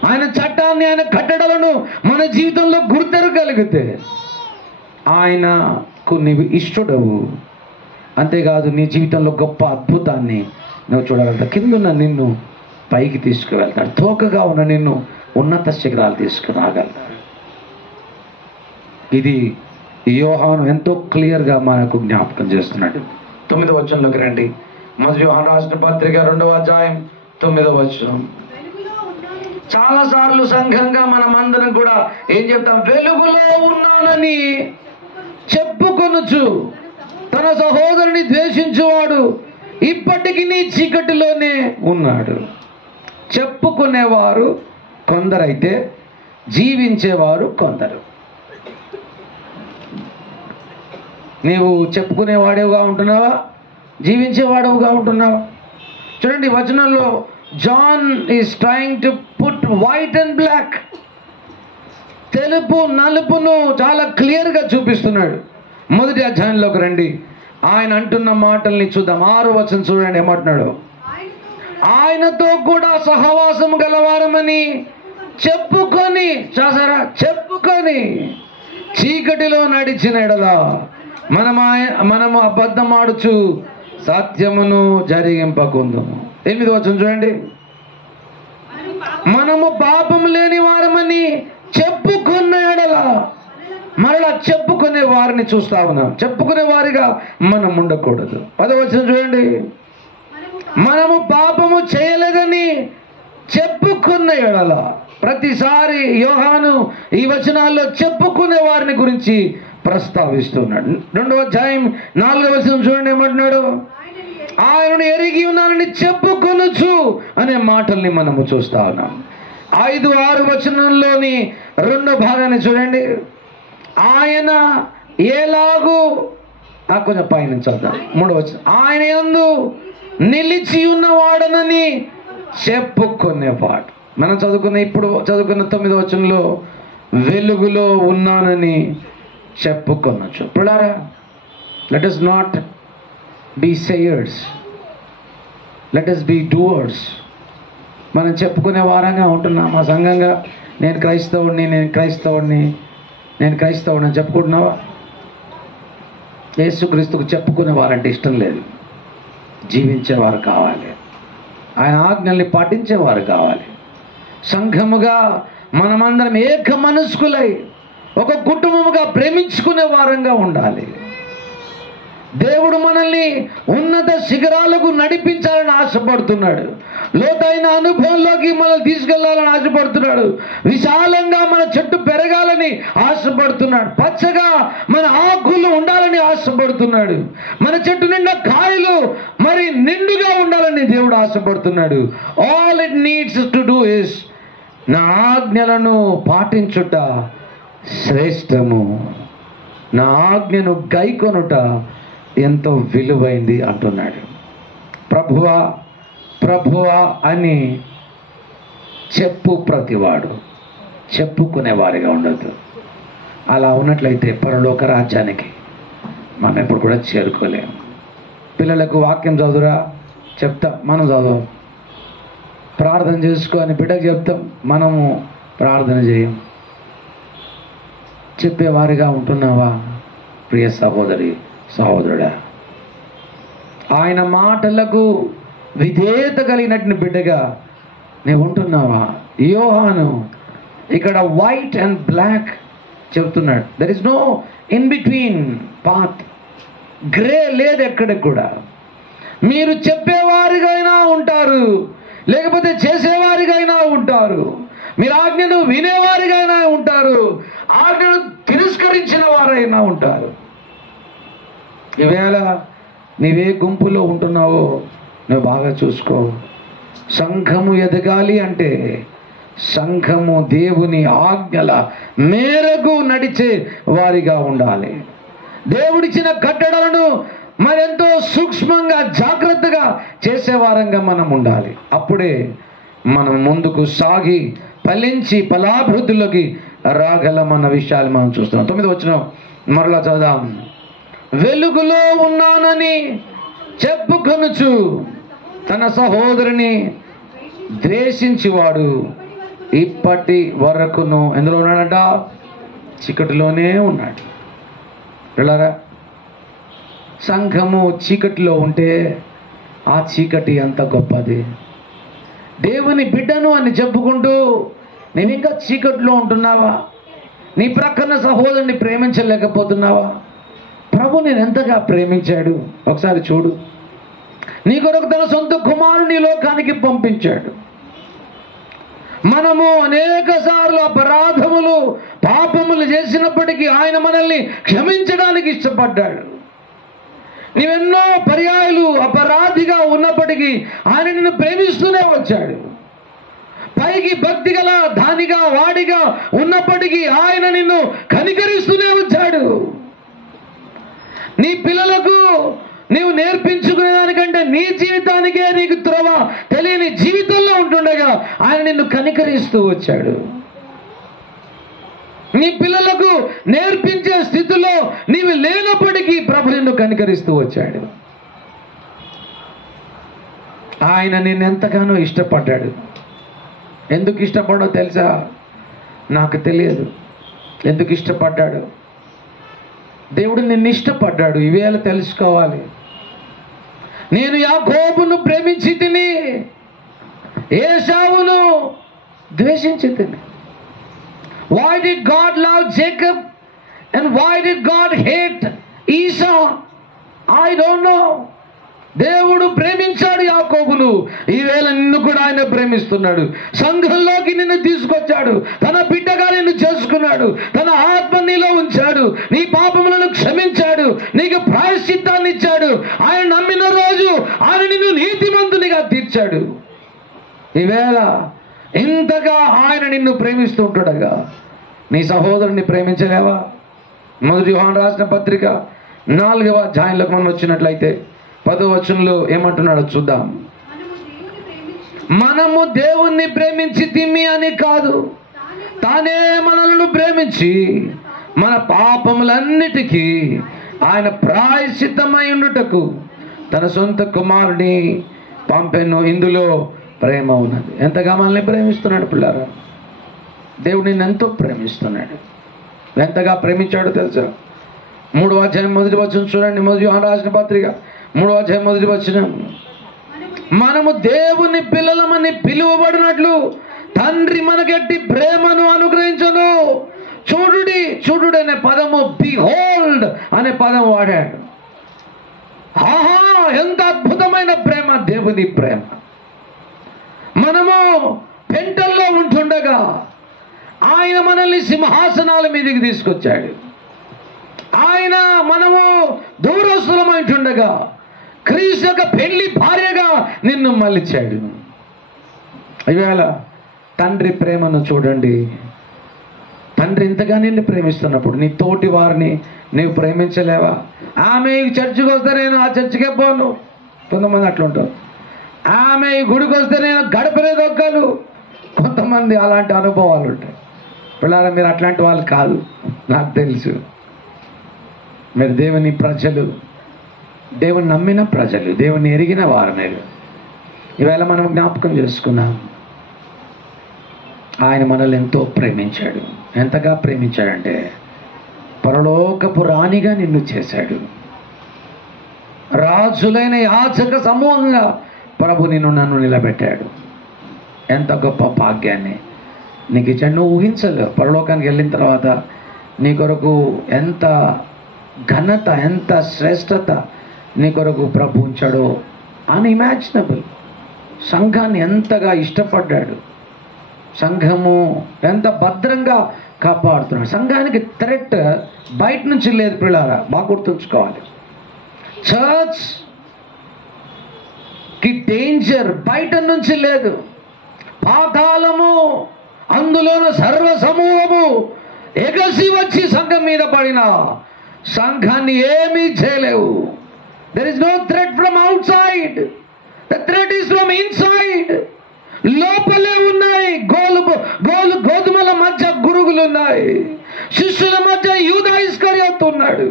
ఆయన చట్టాన్ని, ఆయన కట్టడలను మన జీవితంలో గుర్తెరగలిగితే ఆయనకు నీవు ఇష్టడవు. అంతేకాదు నీ జీవితంలో గొప్ప అద్భుతాన్ని నువ్వు చూడగలుగుతావు. కిందున్న నిన్ను పైకి తీసుకువెళ్తాడు, తోకగా ఉన్న నిన్ను ఉన్నత శిఖరాలు తీసుకురాగలుగుతాడు. ఇది యోహాను ఎంతో క్లియర్గా మనకు జ్ఞాపకం చేస్తున్నాడు. 9వ వచనంలోకి రండి. మొదటి యోహాను రాసిన పత్రిక 2వ అధ్యాయం 9వ వచనం. చాలాసార్లు సంఘంగా మనమందరం కూడా ఏం చెప్తాం? వెలుగులో ఉన్నానని చెప్పుకొనుచు తన సహోదరుని ద్వేషించువాడు ఇప్పటికీ నీ చీకటిలోనే ఉన్నాడు. చెప్పుకునేవారు కొందరైతే జీవించేవారు కొందరు. నీవు చెప్పుకునేవాడేవుగా ఉంటున్నావా, జీవించేవాడవుగా ఉంటున్నావా? చూడండి వచనంలో John is trying to put white and black, తెలుపు నలుపును చాలా క్లియర్గా చూపిస్తున్నాడు. మొదటి అధ్యాయంలోకి రండి, ఆయన అంటున్న మాటల్ని చూద్దాం. 6వ వచనం చూడండి ఏమంటున్నాడు. ఆయనతో కూడా సహవాసం గలవారమని చెప్పుకొని, చూసారా, చెప్పుకొని చీకటిలో నడిచిన ఎడలా మనము అబద్ధమాడుచు సత్యమును జరిగింపకుందుము. 8వ వచనం చూడండి. మనము పాపం లేని వారమని చెప్పుకున్న ఎడల, మరలా చెప్పుకునే వారిని చూస్తా ఉన్నాం. చెప్పుకునే వారిగా మనం ఉండకూడదు. 10వ వచనం చూడండి. మనము పాపము చేయలేదని చెప్పుకున్న ఎడల. ప్రతిసారి యోహాను ఈ వచనాల్లో చెప్పుకునే వారిని గురించి ప్రస్తావిస్తున్నాడు. 2వ అధ్యాయం 4వ వచనం చూడండి ఏమంటున్నాడు. ఆయనను ఎరిగి ఉన్నానని చెప్పుకొనొచ్చు అనే మాటల్ని మనము చూస్తా ఉన్నాం. 5, 6 వచనంలోని 2వ భాగాన్ని చూడండి. ఆయన ఎలాగూ కొంచెం పైన చదువుతాం. 3వ వచనం, ఆయన యందు నిలిచి ఉన్నవాడనని చెప్పుకునేవాడు. మనం ఇప్పుడు చదువుకున్న 9వ వచనంలో వెలుగులో ఉన్నానని చెప్పుకొనొచ్చు. పిల్లారా, let us not be sayers, let us be doers. మనం చెప్పుకునే వారంగా ఉంటున్నాం. మా సంఘంగా నేను క్రైస్తవుడిని చెప్పుకుంటున్నావా? యేసుక్రీస్తుకు చెప్పుకునే వారంటే ఇష్టం లేదు. జీవించేవారు కావాలి, ఆయన ఆజ్ఞల్ని పాటించేవారు కావాలి. సంఘముగా మనమందరం ఏక మనస్కులై ఒక కుటుంబముగా ప్రేమించుకునే వారంగా ఉండాలి. దేవుడు మనల్ని ఉన్నత శిఖరాలకు నడిపించాలని ఆశపడుతున్నాడు. లోతైన అనుభవంలోకి మనల్ని తీసుకెళ్లాలని ఆశపడుతున్నాడు. విశాలంగా మన చెట్టు పెరగాలని ఆశపడుతున్నాడు. పచ్చగా మన ఆకులు ఉండాలని ఆశపడుతున్నాడు. మన చెట్టు నిండా కాయలు మరి నిండుగా ఉండాలని దేవుడు ఆశపడుతున్నాడు. All it needs to do is, నా ఆజ్ఞలను పాటించుట శ్రేష్టము, నా ఆజ్ఞను గైకొనుట ఎంతో విలువైంది అంటున్నాడు. ప్రభువా ప్రభువా అని ప్రతివాడు చెప్పుకునేవారిగా ఉండదు. అలా ఉన్నట్లయితే పరలోక రాజ్యానికి మనం ఎప్పుడు కూడా చేరుకోలేము. పిల్లలకు వాక్యం చదువురా చెప్తాం, మనం చదవం. ప్రార్థన చేసుకో అని బిడ్డకు చెప్తాం, మనము ప్రార్థన చేయం. చెప్పేవారిగా ఉంటున్నావా ప్రియ సహోదరి సహోదరుడా? ఆయన మాటలకు విధేయత కలిగినట్టు బిడ్డగా నీవు ఉంటున్నావా? యోహాను ఇక్కడ వైట్ అండ్ బ్లాక్ చెప్తున్నాడు. There is no in between path, grey లేదు ఎక్కడికి కూడా. మీరు చెప్పేవారిగైనా ఉంటారు, లేకపోతే చేసేవారిగైనా ఉంటారు. మీరు ఆజ్ఞను వినేవారిగైనా ఉంటారు, ఆజ్ఞను తిరస్కరించిన వారైనా ఉంటారు. ఈవేళ నీవే గుంపులో ఉంటున్నావో నువ్వు బాగా చూసుకో. సంఘము ఎదగాలి అంటే సంఘము దేవుని ఆజ్ఞల మేరకు నడిచే వారిగా ఉండాలి. దేవుడిచ్చిన కట్టడలను మరెంతో సూక్ష్మంగా జాగ్రత్తగా చేసేవారంగా మనం ఉండాలి. అప్పుడే మనం ముందుకు సాగి ఫలించి ఫలాభివృద్ధిలోకి రాగలమన్న విషయాలు మనం చూస్తున్నాం. 9వ వచనం మరలా చదుదాం. వెలుగులో ఉన్నానని చెప్పుకొనుచు తన సహోదరుని ద్వేషించేవాడు ఇప్పటి వరకును ఎందులో ఉన్నాడట? చీకటిలోనే ఉన్నాడు. వెళ్ళారా? సంఘము చీకటిలో ఉంటే ఆ చీకటి అంత గొప్పది. దేవుని బిడ్డను అని చెప్పుకుంటూ నేను ఇంకా చీకటిలో ఉంటున్నావా? నీ ప్రక్కన సహోదరుని ప్రేమించలేకపోతున్నావా? ప్రభు నేను ఎంతగా ప్రేమించాడు ఒకసారి చూడు. నీ కొరకు తన సొంత కుమారుని లోకానికి పంపించాడు. మనము అనేక సార్లు అపరాధములు పాపములు చేసినప్పటికీ ఆయన మనల్ని క్షమించడానికి ఇష్టపడ్డాడు. నీవెన్నో పర్యాయాలు అపరాధిగా ఉన్నప్పటికీ ఆయన నిన్ను ప్రేమిస్తూనే వచ్చాడు. పైకి భక్తి గల దానిగా వాడిగా ఉన్నప్పటికీ ఆయన నిన్ను కనికరిస్తూనే వచ్చాడు. నీ పిల్లలకు నీవు నేర్పించుకునే దానికంటే నీ జీవితానికే నీకు త్రోవ తెలియని జీవితంలో ఉంటుండగా ఆయన నిన్ను కనికరిస్తూ వచ్చాడు. నీ పిల్లలకు నేర్పించే స్థితిలో నీవు లేనప్పటికీ ప్రభు నిన్ను కనికరిస్తూ వచ్చాడు. ఆయన నిన్ను ఎంతగానో ఇష్టపడ్డాడు. ఎందుకు ఇష్టపడో తెలుసా? నాకు తెలియదు ఎందుకు ఇష్టపడ్డాడు. దేవుడు నిన్ను ఇష్టపడ్డాడు. ఇవేళ తెలుసుకోవాలి. నేను యాకోబును ప్రేమించి తిని ఏశావును ద్వేషించి తిని. Why did God love Jacob and why did God hate Esau? I don't know. దేవుడు ప్రేమించాడు యాకోబును. ఈవేళ నిన్ను కూడా ఆయన ప్రేమిస్తున్నాడు. సంఘంలోకి నిన్ను తీసుకొచ్చాడు. తన బిడ్డగా నిన్ను చేసుకున్నాడు. తన ఆత్మ నీలో ఉంచాడు. నీ పాపములను క్షమించాడు. నీకు ప్రాయశ్చిత్తాన్ని ఇచ్చాడు. ఆయన నమ్మిన రోజు ఆయన నిన్ను నీతిమంతునిగా తీర్చాడు. ఈవేళ ఇంతగా ఆయన నిన్ను ప్రేమిస్తూ ఉంటాడుగా నీ సహోదరుని ప్రేమించలేవా? మొదటి యోహాను రాసిన పత్రిక 4వ అధ్యాయంలోకి మనం వచ్చినట్లయితే 10వ వచనంలో ఏమంటున్నాడో చూద్దాం. మనము దేవుణ్ణి ప్రేమించి తిమ్మి అని కాదు, తానే మనలను ప్రేమించి మన పాపములన్నిటికీ ఆయన ప్రాయశ్చిత్తమై ఉండుటకు తన సొంత కుమారుని పంపెను. ఇందులో ప్రేమ ఉన్నది. ఎంతగా మనల్ని ప్రేమిస్తున్నాడు పిల్లారా. దేవుడు నిన్ను ఎంతో ప్రేమిస్తున్నాడు. ఎంతగా ప్రేమించాడో తెలుసా? 3వ అధ్యాయం 1వ వచనం చూడండి. మొదటి యోహాను రాసిన పత్రిక 3వ అధ్యాయం 1వ వచనం. మనము దేవుని పిల్లలమని పిలువబడినట్లు తండ్రి మనకెట్టి ప్రేమను అనుగ్రహించను. చూడుడి, చూడుడు అనే పదము బిహోల్డ్ అనే పదం వాడాడు. ఆహా, ఎంత అద్భుతమైన ప్రేమ దేవుని ప్రేమ. మనము పెంటల్లో ఉంటుండగా ఆయన మనల్ని సింహాసనాల మీదకి తీసుకొచ్చాడు. ఆయన మనము దూరస్తులమైంటుండగా క్రీస్తు యొక్క పెళ్లి భార్యగా నిన్ను మలిచాడు. ఇవాళ తండ్రి ప్రేమను చూడండి. తండ్రి ఇంతగా నిన్ను ప్రేమిస్తున్నప్పుడు నీ తోటి వారిని నీవు ప్రేమించలేవా? ఆమె ఈ చర్చికి వస్తే నేను ఆ చర్చికే పోను. కొంతమంది అట్లుంటారు. ఆమె ఈ గుడికి వస్తే నేను గడపనే దొక్కలు. కొంతమంది అలాంటి అనుభవాలు ఉంటాయి. పిల్లరా, మీరు అట్లాంటి వాళ్ళు కాదు, నాకు తెలుసు. మీరు దేవుని ప్రజలు, దేవుని నమ్మిన ప్రజలు, దేవుని ఎరిగిన వారు. మీరు ఈవేళ మనం జ్ఞాపకం చేసుకున్నాం. ఆయన మనల్ని ఎంతో ప్రేమించాడు. ఎంతగా ప్రేమించాడంటే పరలోకపు రాణిగా నిన్ను చేశాడు. రాజులైన యాచక సమూహంగా ప్రభు నన్ను నిలబెట్టాడు. ఎంత గొప్ప భాగ్యాన్ని నీకు ఇచ్చాడు. నువ్వు ఊహించలేవు. పరలోకానికి వెళ్ళిన తర్వాత నీ కొరకు ఎంత ఘనత, ఎంత శ్రేష్టత నీ కొరకు ప్రభు ఉంచాడో అన్ఇమాజినబుల్. సంఘాన్ని ఎంతగా ఇష్టపడ్డాడు. సంఘము ఎంత భద్రంగా కాపాడుతున్నాడు. సంఘానికి థ్రెట్ బయట నుంచి లేదు పిల్లారా, బాగా గుర్తుంచుకోవాలి. చర్చ్కి డేంజర్ బయట నుంచి లేదు. పాతాళము, అందులోన సర్వ సమూహము ఎగసి వచ్చి సంఘం మీద పడిన సంఘాన్ని ఏమీ చేయలేవు. There is no threat from outside, the threat is from inside. లోపలే ఉన్నాయి గోధుమల మధ్య గురుగులు ఉన్నాయి. శిష్యుల మధ్య యూదా ఇస్కరియోతు ఉన్నాడు.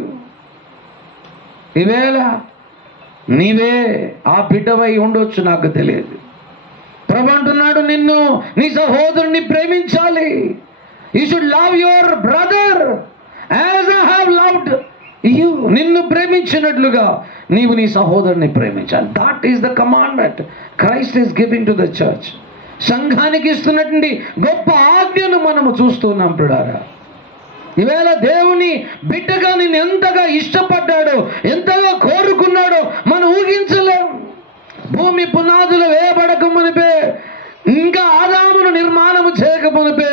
ఈవేళ నీవే ఆ బిడ్డవై ఉండొచ్చు, నాకు తెలియదు. ప్రభు అంటున్నాడు, నిన్ను నీ సహోదరుని ప్రేమించాలి. You should love your brother as I have loved you. నిన్ను ప్రేమించినట్లుగా నీవు నీ సహోదరుని ప్రేమించాలి. That is the commandment Christ is giving to the church. సంఘానికి ఇస్తున్నటువంటి గొప్ప ఆజ్ఞను మనము చూస్తున్నాం పిల్లారా. ఈవేళ దేవుని బిడ్డగా నిన్ను ఎంతగా ఇష్టపడ్డాడో, ఎంతగా కోరుకున్నాడో మనం ఊహించలేం. భూమి పునాదులు వేయబడక మునిపే, ఇంకా ఆదామును నిర్మాణము చేయకమునిపే,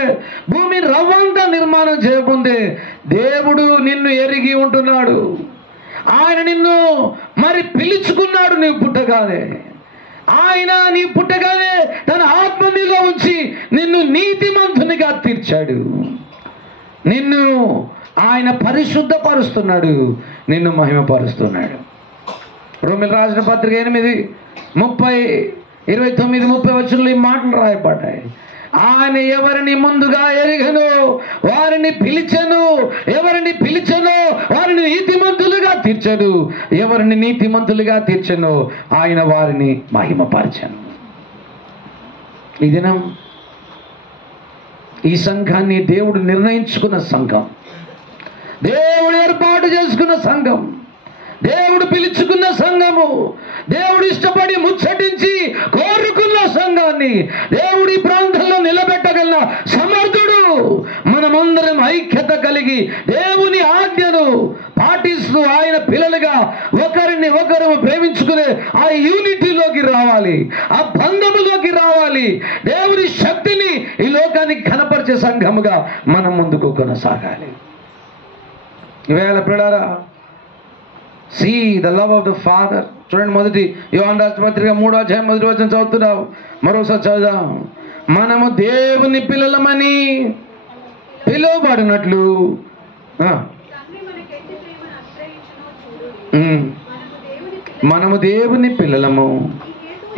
భూమి రవ్వంతా నిర్మాణం చేయకుందే దేవుడు నిన్ను ఎరిగి ఉంటున్నాడు. ఆయన నిన్ను మరి పిలుచుకున్నాడు నీ పుట్టగానే. ఆయన నీ పుట్టగానే తన ఆత్మ నీలో ఉంచి నిన్ను నీతిమంతునిగా తీర్చాడు. నిన్ను ఆయన పరిశుద్ధపరుస్తున్నాడు, నిన్ను మహిమపరుస్తున్నాడు. రోమీయులకు రాసిన పత్రిక 8:29 వచనంలో ఈ మాటలు రాయబడ్డాయి. ఆయన ఎవరిని ముందుగా ఎరిగెనో వారిని పిలిచెను, ఎవరిని పిలిచెనో వారిని నీతిమంతులుగా తీర్చెను, ఎవరిని నీతిమంతులుగా తీర్చెనో ఆయన వారిని మహిమపరచెను. ఈ దినం ఈ సంఘాన్ని దేవుడు నిర్ణయించుకున్న సంఘం, దేవుడు ఏర్పాటు చేసుకున్న సంఘం, దేవుడు పిలుచుకున్న సంఘము, దేవుడు ఇష్టపడి ముచ్చటించి కోరుకున్న సంఘాన్ని దేవుడి ప్రాంతంలో నిలబెట్టగల సమర్థుడు. మనమందరం ఐక్యత కలిగి దేవుని ఆజ్ఞను పాటిస్తూ ఆయన పిల్లలుగా ఒకరిని ఒకరు ప్రేమించుకునే ఆ యూనిటీలోకి రావాలి, ఆ బంధములోకి రావాలి. దేవుని శక్తిని ఈ లోకానికి కనపరిచే సంఘముగా మనం ముందుకు కొనసాగాలి. ఈవేళ పిల్లలారా, see the love of the Father. చూడండి, మొదటి యోహాను రాసిన పత్రిక 3:1 చదువుతున్నాం. మరోసారి చదువుదాం. మనము దేవుని పిల్లలమని పిలువబడినట్లు మనము దేవుని పిల్లలము.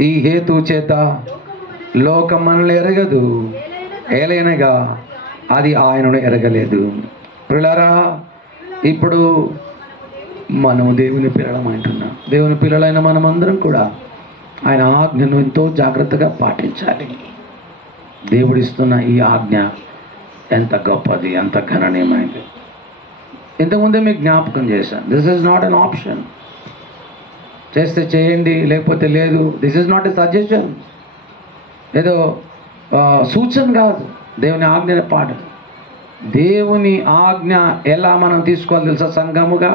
ఈ హేతు చేత లోకం మనల్ని ఎరగదు, ఏలైనగా అది ఆయనను ఎరగలేదు. పిల్లలారా, ఇప్పుడు మనము దేవుని పిల్లలం అంటున్నాం. దేవుని పిల్లలైన మనమందరం కూడా ఆయన ఆజ్ఞను ఎంతో జాగ్రత్తగా పాటించాలి. దేవుడిస్తున్న ఈ ఆజ్ఞ ఎంత గొప్పది, ఎంత గణనీయమైనది. ఇంతకుముందే మీకు జ్ఞాపకం చేశాను, this is not an option. చేస్తే చేయండి, లేకపోతే లేదు. This is not a suggestion, ఏదో సూచన కాదు. దేవుని ఆజ్ఞనే పాట. దేవుని ఆజ్ఞ ఎలా మనం తీసుకోవాలి తెలుసా? సంఘముగా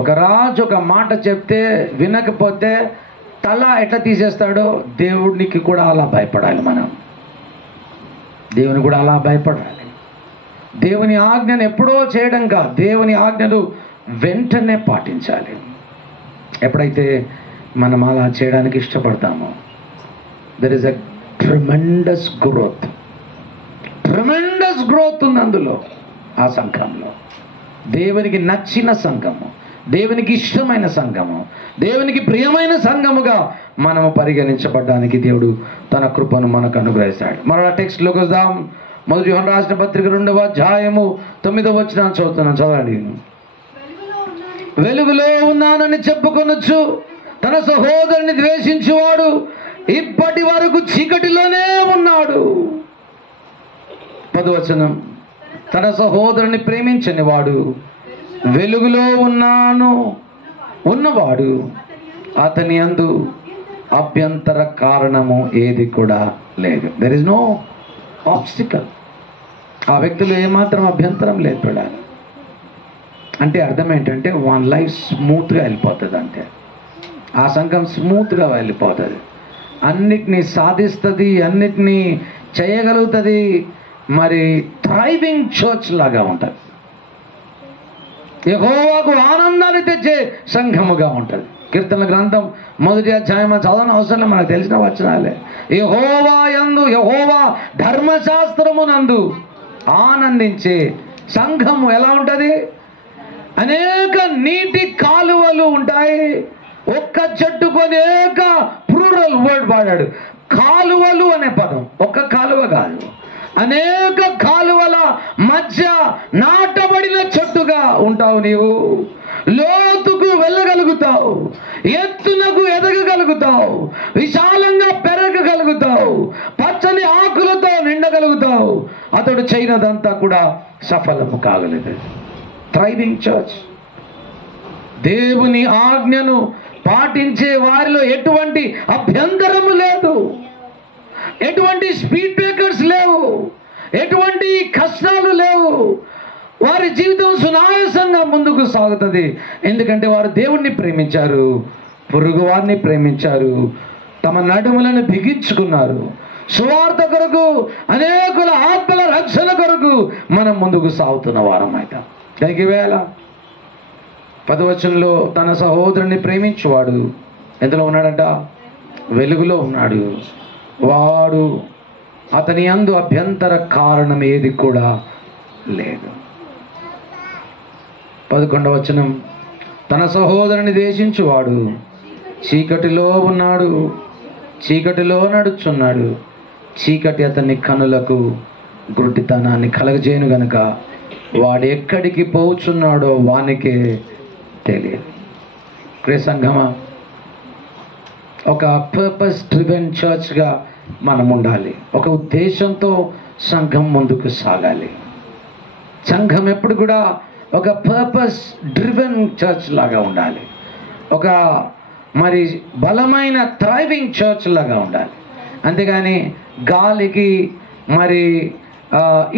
ఒక రాజు ఒక మాట చెప్తే వినకపోతే తల ఎట్లా తీసేస్తాడో దేవునికి కూడా అలా భయపడాలి. మనం దేవుని కూడా అలా భయపడాలి. దేవుని ఆజ్ఞను ఎప్పుడో చేయడం కాదు, దేవుని ఆజ్ఞను వెంటనే పాటించాలి. ఎప్పుడైతే మనం అలా చేయడానికి ఇష్టపడతామో there is a tremendous growth. Tremendous growth ఉంది అందులో. ఆ సంఘంలో దేవునికి నచ్చిన సంఘము, దేవునికి ఇష్టమైన సంఘము, దేవునికి ప్రియమైన సంఘముగా మనము పరిగణించబడ్డానికి దేవుడు తన కృపను మనకు అనుగ్రహిస్తాడు. మరలా టెక్స్ట్లోకి వద్దాం. మొదటి యోహాను రాసిన పత్రిక 2:9 చదువుతున్నాను, చదవండి. వెలుగులో ఉన్నానని చెప్పుకొనొచ్చు తన సహోదరుని ద్వేషించువాడు ఇప్పటి వరకు చీకటిలోనే ఉన్నాడు. 10వ వచనం, తన సహోదరుని ప్రేమించని వాడు వెలుగులో ఉన్నవాడు అతని యందు అభ్యంతర కారణము ఏది కూడా లేదు. There is no obstacle. ఆ వ్యక్తులు ఏమాత్రం అభ్యంతరం లేదు. చూడాలి అంటే అర్థం ఏంటంటే వన్ లైఫ్ స్మూత్గా వెళ్ళిపోతుంది. అంతే, ఆ సంఘం స్మూత్గా వెళ్ళిపోతుంది, అన్నిటినీ సాధిస్తుంది, అన్నిటినీ చేయగలుగుతుంది. మరి థ్రైవింగ్ చర్చ్ లాగా ఉంటుంది. యెహోవాకు ఆనందాన్ని తెచ్చే సంఘముగా ఉంటుంది. కీర్తనల గ్రంథం 1వ అధ్యాయం చదవని అవసరం, మనకు తెలిసిన వచనాలే. యెహోవా ధర్మశాస్త్రమునందు ఆనందించే సంఘము ఎలా ఉంటుంది? అనేక నీటి కాలువలు ఉంటాయి. ఒక్క చెట్టుకు అనేక ప్లూరల్ వర్డ్ వాడాడు. కాలువలు అనే పదం ఒక్క కాలువ కాదు, అనేక కాలువల మధ్య నాటబడిన చెట్టుగా ఉంటావు నీవు. లోతుకు వెళ్ళగలుగుతావు, ఎత్తునకు ఎదగగలుగుతావు, విశాలంగా పెరగగలుగుతావు, పచ్చని ఆకులతో నిండగలుగుతావు. అతడు చేయనదంతా కూడా సఫలము కాగలదు. Thriving church. దేవుని ఆజ్ఞను పాటించే వారిలో ఎటువంటి అభ్యంతరము లేదు, ఎటువంటి స్పీడ్ బ్రేకర్స్ లేవు, ఎటువంటి కష్టాలు లేవు. వారి జీవితం సునాయాసంగా ముందుకు సాగుతుంది. ఎందుకంటే వారు దేవుణ్ణి ప్రేమించారు, పొరుగు వారిని ప్రేమించారు, తమ నడుములను బిగించుకున్నారు. సువార్త కొరకు, అనేకుల ఆత్మల రక్షణ కొరకు మనం ముందుకు సాగుతున్న వారం అయితే. దానికి వేళ 10వ వచనంలో తన సహోదరుని ప్రేమించువాడు ఎందులో ఉన్నాడంట? వెలుగులో ఉన్నాడు. వాడు అతని యందు అభ్యంతర కారణం ఏది కూడా లేదు. 11వ వచనం, తన సహోదరుని ద్వేషించువాడు చీకటిలో ఉన్నాడు, చీకటిలో నడుచున్నాడు, చీకటి అతని కనులకు గుడ్డితనాన్ని కలగజేయను గనుక వాడు ఎక్కడికి పోచున్నాడో వానికే తెలియదు. ప్రియ సంఘమా, ఒక పర్పస్ డ్రివెన్ చర్చ్గా మనం ఉండాలి. ఒక ఉద్దేశంతో సంఘం ముందుకు సాగాలి. సంఘం ఎప్పుడు కూడా ఒక పర్పస్ డ్రివెన్ చర్చ్ లాగా ఉండాలి. ఒక మరి బలమైన థ్రైవింగ్ చర్చ్ లాగా ఉండాలి. అంతేగాని గాలికి మరి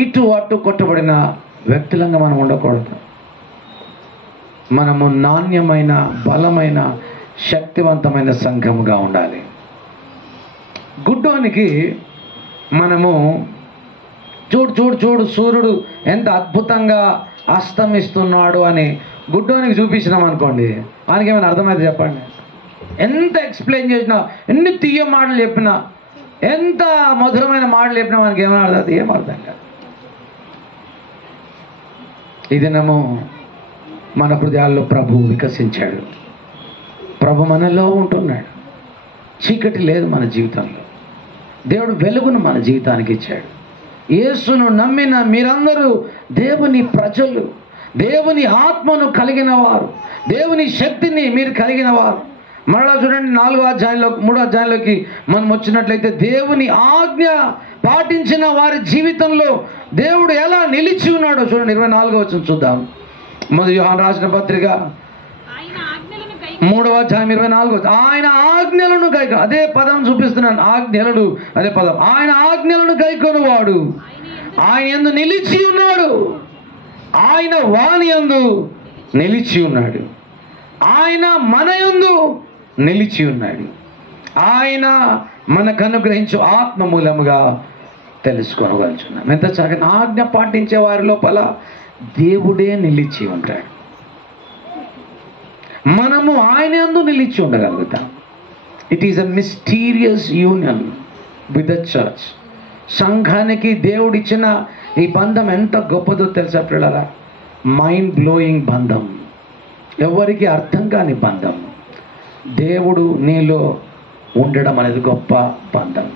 ఇటు అటు కొట్టబడిన వ్యక్తులంగా మనం ఉండకూడదు. మనము నాణ్యమైన, బలమైన, శక్తివంతమైన సంఘముగా ఉండాలి. గుడ్డోనికి మనము చూడు సూర్యుడు ఎంత అద్భుతంగా అస్తమిస్తున్నాడు అని గుడ్డోనికి చూపించినాం అనుకోండి, ఆయనకి ఏమైనా అర్థమైతే చెప్పండి. ఎంత ఎక్స్ప్లెయిన్ చేసినా, ఎన్ని తీయ మాటలు చెప్పినా, ఎంత మధురమైన మాటలు చెప్పినా మనకి ఏమైనా అర్థం? ఏమర్థం కాదు. ఈ దినము మన హృదయాల్లో ప్రభు వికసించాడు. ప్రభు మనలో ఉంటున్నాడు. చీకటి లేదు మన జీవితంలో. దేవుడు వెలుగును మన జీవితానికి ఇచ్చాడు. యేసును నమ్మిన మీరందరూ దేవుని ప్రజలు, దేవుని ఆత్మను కలిగిన వారు, దేవుని శక్తిని మీరు కలిగిన వారు. మరలా చూడండి, 3వ అధ్యాయంలోకి మనం వచ్చినట్లయితే దేవుని ఆజ్ఞ పాటించిన వారి జీవితంలో దేవుడు ఎలా నిలిచి ఉన్నాడో చూడండి. 24వ వచనం చూద్దాం. మొదటి యోహాను రాసిన పత్రిక 3వ అధ్యాయం 24. ఆయన ఆజ్ఞలను గైకొను, అదే పదం చూపిస్తున్నాను, ఆజ్ఞలను, అదే పదం. ఆయన ఆజ్ఞలను గైకొనువాడు ఆయన యందు నిలిచి ఉన్నాడు, ఆయన వాని యందు నిలిచి ఉన్నాడు, ఆయన మన యందు నిలిచి ఉన్నాడు, ఆయన మనకు అనుగ్రహించు ఆత్మ మూలముగా తెలుసుకోగలుగుతున్నాం. ఎంత చక్కగా ఆజ్ఞ పాటించే వారి లోపల దేవుడే నిలిచి ఉంటాడు. మనము ఆయన యందు నిలిచి ఉండగలుగుతాం. It is a mysterious union with the church. సంఘానికి దేవుడిచ్చిన ఈ బంధం ఎంత గొప్పదో తెలుసా పిల్లరా? మైండ్ బ్లోయింగ్ బంధం, ఎవరికి అర్థం కాని బంధం. దేవుడు నీలో ఉండడం అనేది గొప్ప బంధం.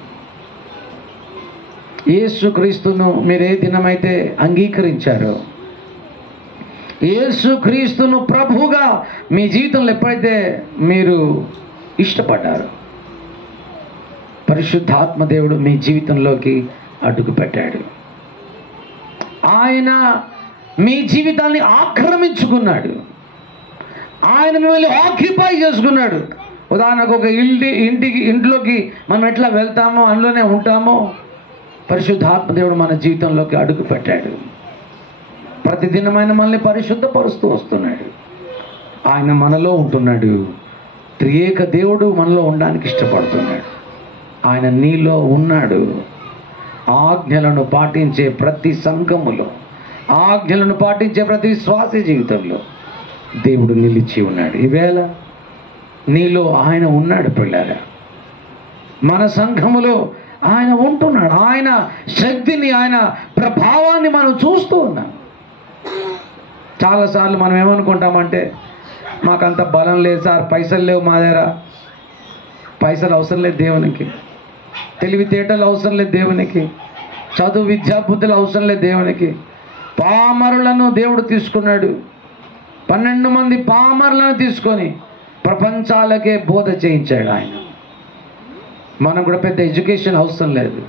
యేసుక్రీస్తును మీరు ఏ దినమైతే అంగీకరించారో, యేసుక్రీస్తును ప్రభువుగా మీ జీవితంలో ఎప్పుడైతే మీరు ఇష్టపడ్డారో, పరిశుద్ధాత్మ దేవుడు మీ జీవితంలోకి అడుగు పెట్టాడు. ఆయన మీ జీవితాన్ని ఆక్రమించుకున్నాడు. ఆయన మిమ్మల్ని ఆక్యుపై చేసుకున్నాడు. ఉదాహరణకు ఒక ఇంట్లోకి మనం ఎట్లా వెళ్తామో అందులోనే ఉంటామో, పరిశుద్ధాత్మ దేవుడు మన జీవితంలోకి అడుగు పెట్టాడు. ప్రతిదినమైన మనల్ని పరిశుద్ధపరుస్తూ వస్తున్నాడు. ఆయన మనలో ఉంటున్నాడు. త్రియేక దేవుడు మనలో ఉండడానికి ఇష్టపడుతున్నాడు. ఆయన నీలో ఉన్నాడు. ఆజ్ఞలను పాటించే ప్రతి సంఘములో, ఆజ్ఞలను పాటించే ప్రతి విశ్వాస జీవితంలో దేవుడు నిలిచి ఉన్నాడు. ఈవేళ నీలో ఆయన ఉన్నాడు పిల్లారా. మన సంఘములో ఆయన ఉంటున్నాడు. ఆయన శక్తిని, ఆయన ప్రభావాన్ని మనం చూస్తూ ఉన్నాం. చాలాసార్లు మనం ఏమనుకుంటామంటే, మాకంత బలం లేదు సార్, పైసలు లేవు మా దగ్గర. పైసలు అవసరం లేదు దేవునికి, తెలివితేటలు అవసరం లేదు దేవునికి, చదువు విద్యా బుద్ధులు అవసరం లేదు దేవునికి. పామరులను దేవుడు తీసుకున్నాడు. 12 మంది పామరులను తీసుకొని ప్రపంచాలకే బోధ చేయించాడు ఆయన. మనం కూడా పెద్ద ఎడ్యుకేషన్ అవసరం లేదు,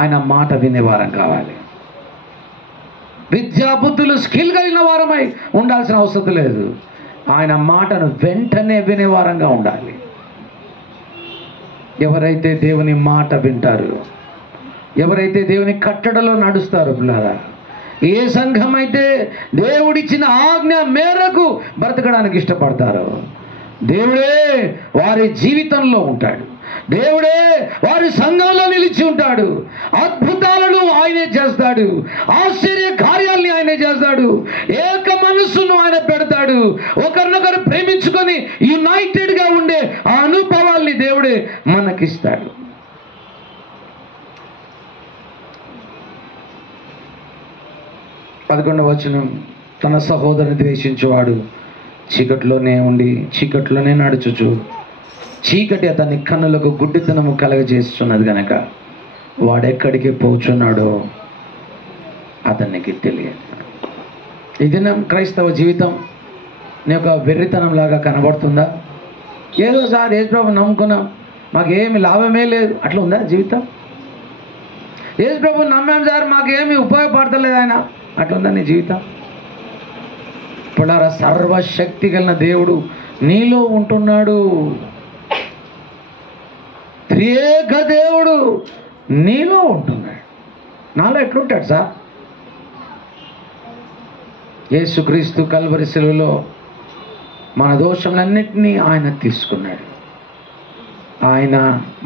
ఆయన మాట వినేవారం కావాలి. విద్యా బుద్ధులు స్కిల్ కలిగిన వారమై ఉండాల్సిన అవసరం లేదు, ఆయన మాటను వెంటనే వినేవారంగా ఉండాలి. ఎవరైతే దేవుని మాట వింటారో, ఎవరైతే దేవుని కట్టడలో నడుస్తారో పిల్లరా, ఏ సంఘం అయితే దేవుడిచ్చిన ఆజ్ఞ మేరకు బ్రతకడానికి ఇష్టపడతారో, దేవుడే వారి జీవితంలో ఉంటాడు. దేవుడే వారి సంఘంలో నిలిచి ఉంటాడు. అద్భుతాలను ఆయనే చేస్తాడు. ఆశ్చర్య కార్యాలని ఆయనే చేస్తాడు. ఏక మనస్సును ఆయన పెడతాడు. ఒకరినొకరు వెలిగిస్తాడు. పదకొండవ వచనం, తన సహోదరుని ద్వేషించువాడు చీకటిలోనే ఉండి చీకటిలోనే నడుచుచు చీకటి అతని కన్నులకు గుడ్డితనము కలగజేస్తున్నది గనక వాడెక్కడికి పోచున్నాడో అతనికి తెలియదు. ఇది క్రైస్తవ జీవితం నీ యొక్క వెర్రితనం లాగా కనబడుతుందా? ఏదో సార్ యేసుప్రభు నమ్ముకున్నాం, మాకు ఏమి లాభమే లేదు, అట్లా ఉందా జీవితం? యేసుప్రభు నమ్మాం సార్, మాకు ఏమి ఉపయోగపడతలేదు ఆయన, అట్లా ఉందా నీ జీవితం? పులారా, సర్వశక్తి కలిగిన దేవుడు నీలో ఉంటున్నాడు. త్రియేక దేవుడు నీలో ఉంటున్నాడు. నాలో ఎట్లుంటాడు సార్? యేసుక్రీస్తు కల్వరి శిలువలో మన దోషములన్నిటినీ ఆయన తీసుకున్నాడు. ఆయన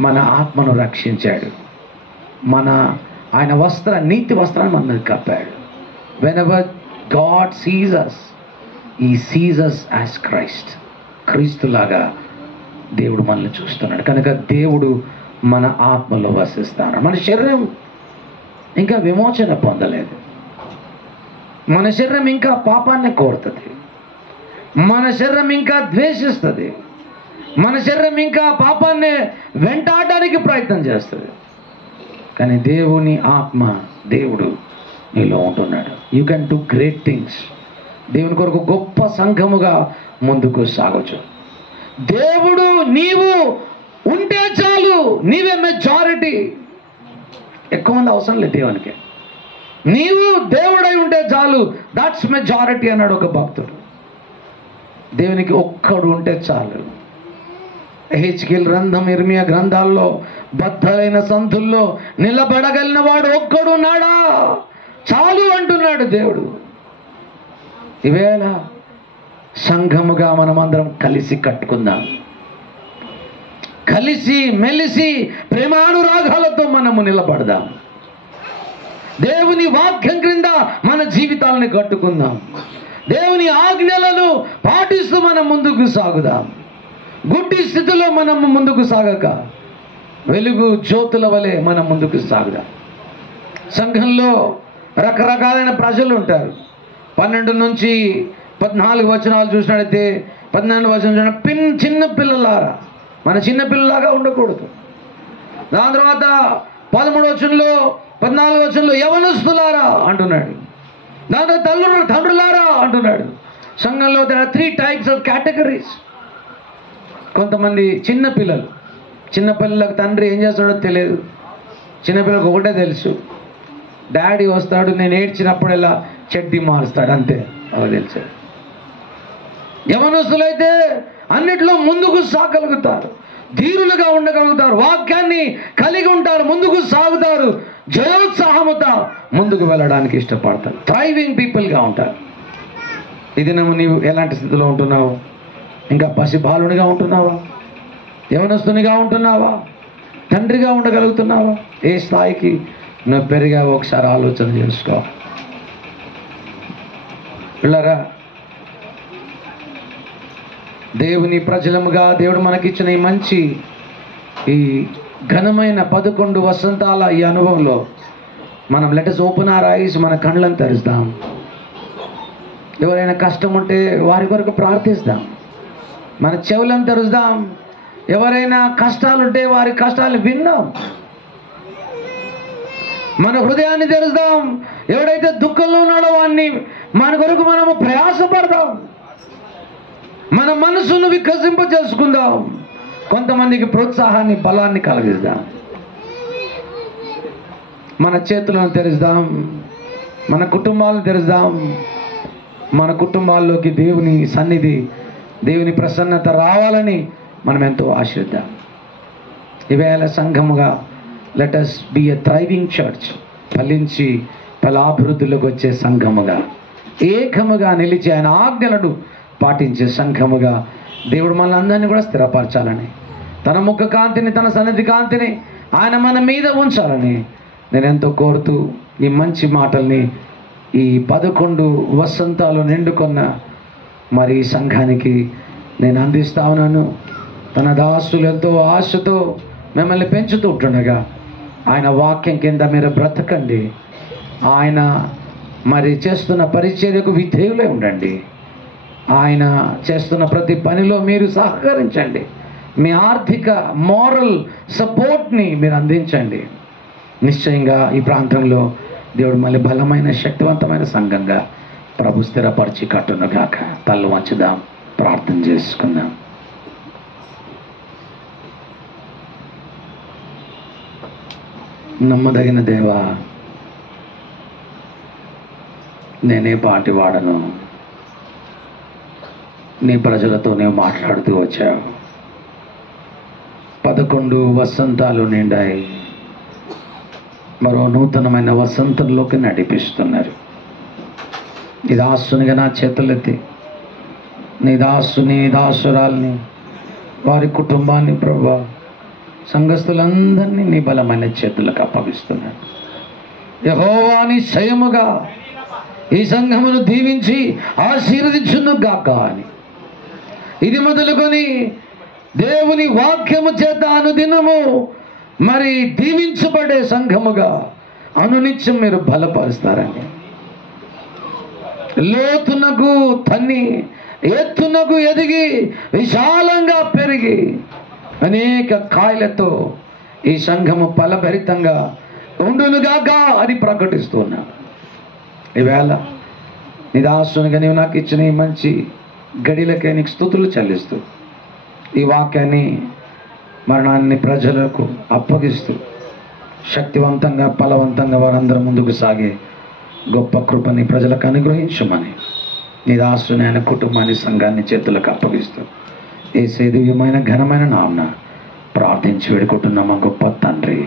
మన ఆత్మను రక్షించాడు. ఆయన నీతి వస్త్రాన్ని మన మీద కప్పాడు. Whenever God sees us, he sees us as Christ. క్రీస్తులాగా దేవుడు మనల్ని చూస్తున్నాడు. కనుక దేవుడు మన ఆత్మలో వసిస్తాడు. మన శరీరం ఇంకా విమోచన పొందలేదు. మన శరీరం ఇంకా పాపాన్ని కోరుతుంది. మన శరీరం ఇంకా ద్వేషిస్తుంది. మన శరీరం ఇంకా పాపాన్ని వెంటాడడానికి ప్రయత్నం చేస్తుంది. కానీ దేవుని ఆత్మ, దేవుడు నీలో ఉంటున్నాడు. You can do great things. దేవుని కొరకు గొప్ప సంఘముగా ముందుకు సాగొచ్చు. దేవుడు నీవు ఉంటే చాలు, నీవే మెజారిటీ. ఎక్కువ మంది అవసరం లేదు దేవునికి. నీవు దేవుడై ఉంటే చాలు, దాట్స్ మెజారిటీ అన్నాడు ఒక భక్తుడు. దేవునికి ఒక్కడు ఉంటే చాలు. హెచ్కేల్ గ్రంథం, ఇర్మియా గ్రంథాల్లో బద్దలైన సంతుల్లో నిలబడగలిగిన వాడు ఒక్కడు ఉన్నాడా? చాలు అంటున్నాడు దేవుడు. ఈవేళ సంఘముగా మనమందరం కలిసి కట్టుకుందాం. కలిసి మెలిసి ప్రేమానురాగాలతో మనము నిలబడదాం. దేవుని వాక్యం క్రింద మన జీవితాలను కట్టుకుందాం. దేవుని ఆజ్ఞలను పాటిస్తూ మనం ముందుకు సాగుదాం. గుడ్డి స్థితిలో మనము ముందుకు సాగక వెలుగు జ్యోతుల వలె మనం ముందుకు సాగుదాం. సంఘంలో రకరకాలైన ప్రజలు ఉంటారు. 12 నుంచి 14 వచనాలు చూసినట్లయితే 14 వచనం చిన్న పిల్లలారా, మన చిన్న పిల్లలాగా ఉండకూడదు. దాని తర్వాత 13 వచనంలో 14 వచనంలో యవనస్తులారా అంటున్నాడు. దాంతో తండ్రులారా అంటున్నాడు. సంఘంలో there are 3 types of categories. కొంతమంది చిన్నపిల్లలకు తండ్రి ఏం చేస్తాడో తెలియదు. చిన్నపిల్లలకు ఒకటే తెలుసు, డాడీ వస్తాడు, నేను ఏడ్చినప్పుడల్లా చెడ్డి మారుస్తాడు, అంతే అలా తెలుసు. యవనస్తులైతే అన్నిట్లో ముందుకు సాగలుగుతారు, ధీరులుగా ఉండగలుగుతారు, వాక్యాన్ని కలిగి ఉంటారు, ముందుకు సాగుతారు, జయోత్సాహముతో ముందుకు వెళ్ళడానికి ఇష్టపడతారు, థ్రైవింగ్ పీపుల్గా ఉంటారు. ఇది నీవు ఎలాంటి స్థితిలో ఉంటున్నావు? ఇంకా పసిబాలునిగా ఉంటున్నావా? యవనస్తునిగా ఉంటున్నావా? తండ్రిగా ఉండగలుగుతున్నావా? ఏ స్థాయికి నువ్వు పెరిగావో ఒకసారి ఆలోచన చేసుకో. పిల్లరా, దేవుని ప్రజలముగా దేవుడు మనకిచ్చిన ఈ మంచి ఈ ఘనమైన 11 వసంతాల ఈ అనుభవంలో మనం let us open our eyes, మన కళ్ళను తెరుస్తాం. ఎవరైనా కష్టం ఉంటే వారి కొరకు ప్రార్థిస్తాం. మన చెవులను తెరుస్తాం. ఎవరైనా కష్టాలుంటే వారి కష్టాలు విందాం. మన హృదయాన్ని తెరుస్తాం. ఎవడైతే దుఃఖంలో ఉన్నాడో వాడిని మన కొరకు మనము ప్రయాసపడదాం. మన మనసును వికసింప చేసుకుందాం. కొంతమందికి ప్రోత్సాహాన్ని, బలాన్ని కలిగిద్దాం. మన చేతులను తెరుస్తాం. మన కుటుంబాలను తెరుస్తాం. మన కుటుంబాల్లోకి దేవుని సన్నిధి, దేవుని ప్రసన్నత రావాలని మనం ఎంతో ఆశిద్దాం. ఈవేళ సంఘముగా let us be a thriving church. ఫలించి ఫలాభివృద్ధిలోకి వచ్చే సంఘముగా, ఏకముగా నిలిచి ఆయన ఆజ్ఞలను పాటించే సంఘముగా దేవుడు మనల్ని అందరినీ కూడా స్థిరపరచాలని, తన ముఖ కాంతిని, తన సన్నిధి కాంతిని ఆయన మన మీద ఉంచాలని నేను ఎంతో కోరుతూ ఈ మంచి మాటల్ని ఈ 11 వసంతాలు నిండుకున్న మరి సంఘానికి నేను అందిస్తా ఉన్నాను. తన దాసులు ఎంతో ఆశతో మిమ్మల్ని పెంచుతూ ఉంటుండగా ఆయన వాక్యం కింద మీరు బ్రతకండి. ఆయన మరి చేస్తున్న పరిచర్యకు విధేయులై ఉండండి. ఆయన చేస్తున్న ప్రతి పనిలో మీరు సహకరించండి. మీ ఆర్థిక మోరల్ సపోర్ట్ని మీరు అందించండి. నిశ్చయంగా ఈ ప్రాంతంలో దేవుడు మళ్ళీ బలమైన శక్తివంతమైన సంఘంగా ప్రభు స్థిరపరిచి కట్టునుగాక. తల్లు వంచుదాం, ప్రార్థన చేసుకుందాం. నమ్మదగిన దేవా, నేనే పాటి వాడను, నీ ప్రజలతో నీవు మాట్లాడుతూ వచ్చావు. 11 వసంతాలు నిండాయి, మరో నూతనమైన వసంతంలోకి నడిపిస్తున్నారు. నీ దాసునిగా నా చేతులెత్తి నీ దాసుని దాసురాల్ని వారి కుటుంబాన్ని ప్రభువా సంఘస్థులందరినీ నీ బలమైన చేతులకు అప్పగిస్తున్నాను. యెహోవా నిశ్చయముగా ఈ సంఘమును దీవించి ఆశీర్వదించును గాక అని ఇది మొదలుకొని దేవుని వాక్యము చేత అనుదినము మరి దీవించబడే సంఘముగా అనునిత్యం మీరు బలపరుస్తారని, లోతునకు తన్ని ఎత్తునకు ఎదిగి విశాలంగా పెరిగి అనేక కాయలతో ఈ సంఘము ఫలభరితంగా ఉండునుగాక అని ప్రకటిస్తున్నా. ఈవేళ నిదాసునిగా నీవు నాకు ఇచ్చిన ఈ మంచి గడిలకే నీకు స్తుతులు చెల్లిస్తూ ఈ వాక్యాన్ని మరణాన్ని ప్రజలకు అప్పగిస్తూ శక్తివంతంగా ఫలవంతంగా వారందరూ ముందుకు సాగే గొప్ప కృపని ప్రజలకు అనుగ్రహించమని నీ దాసుని ఆయన కుటుంబాన్ని సంఘాన్ని చేతులకు అప్పగిస్తూ యేసు దివ్యమైన ఘనమైన నామమున ప్రార్థించి వేడుకుంటున్నాము గొప్ప తండ్రి.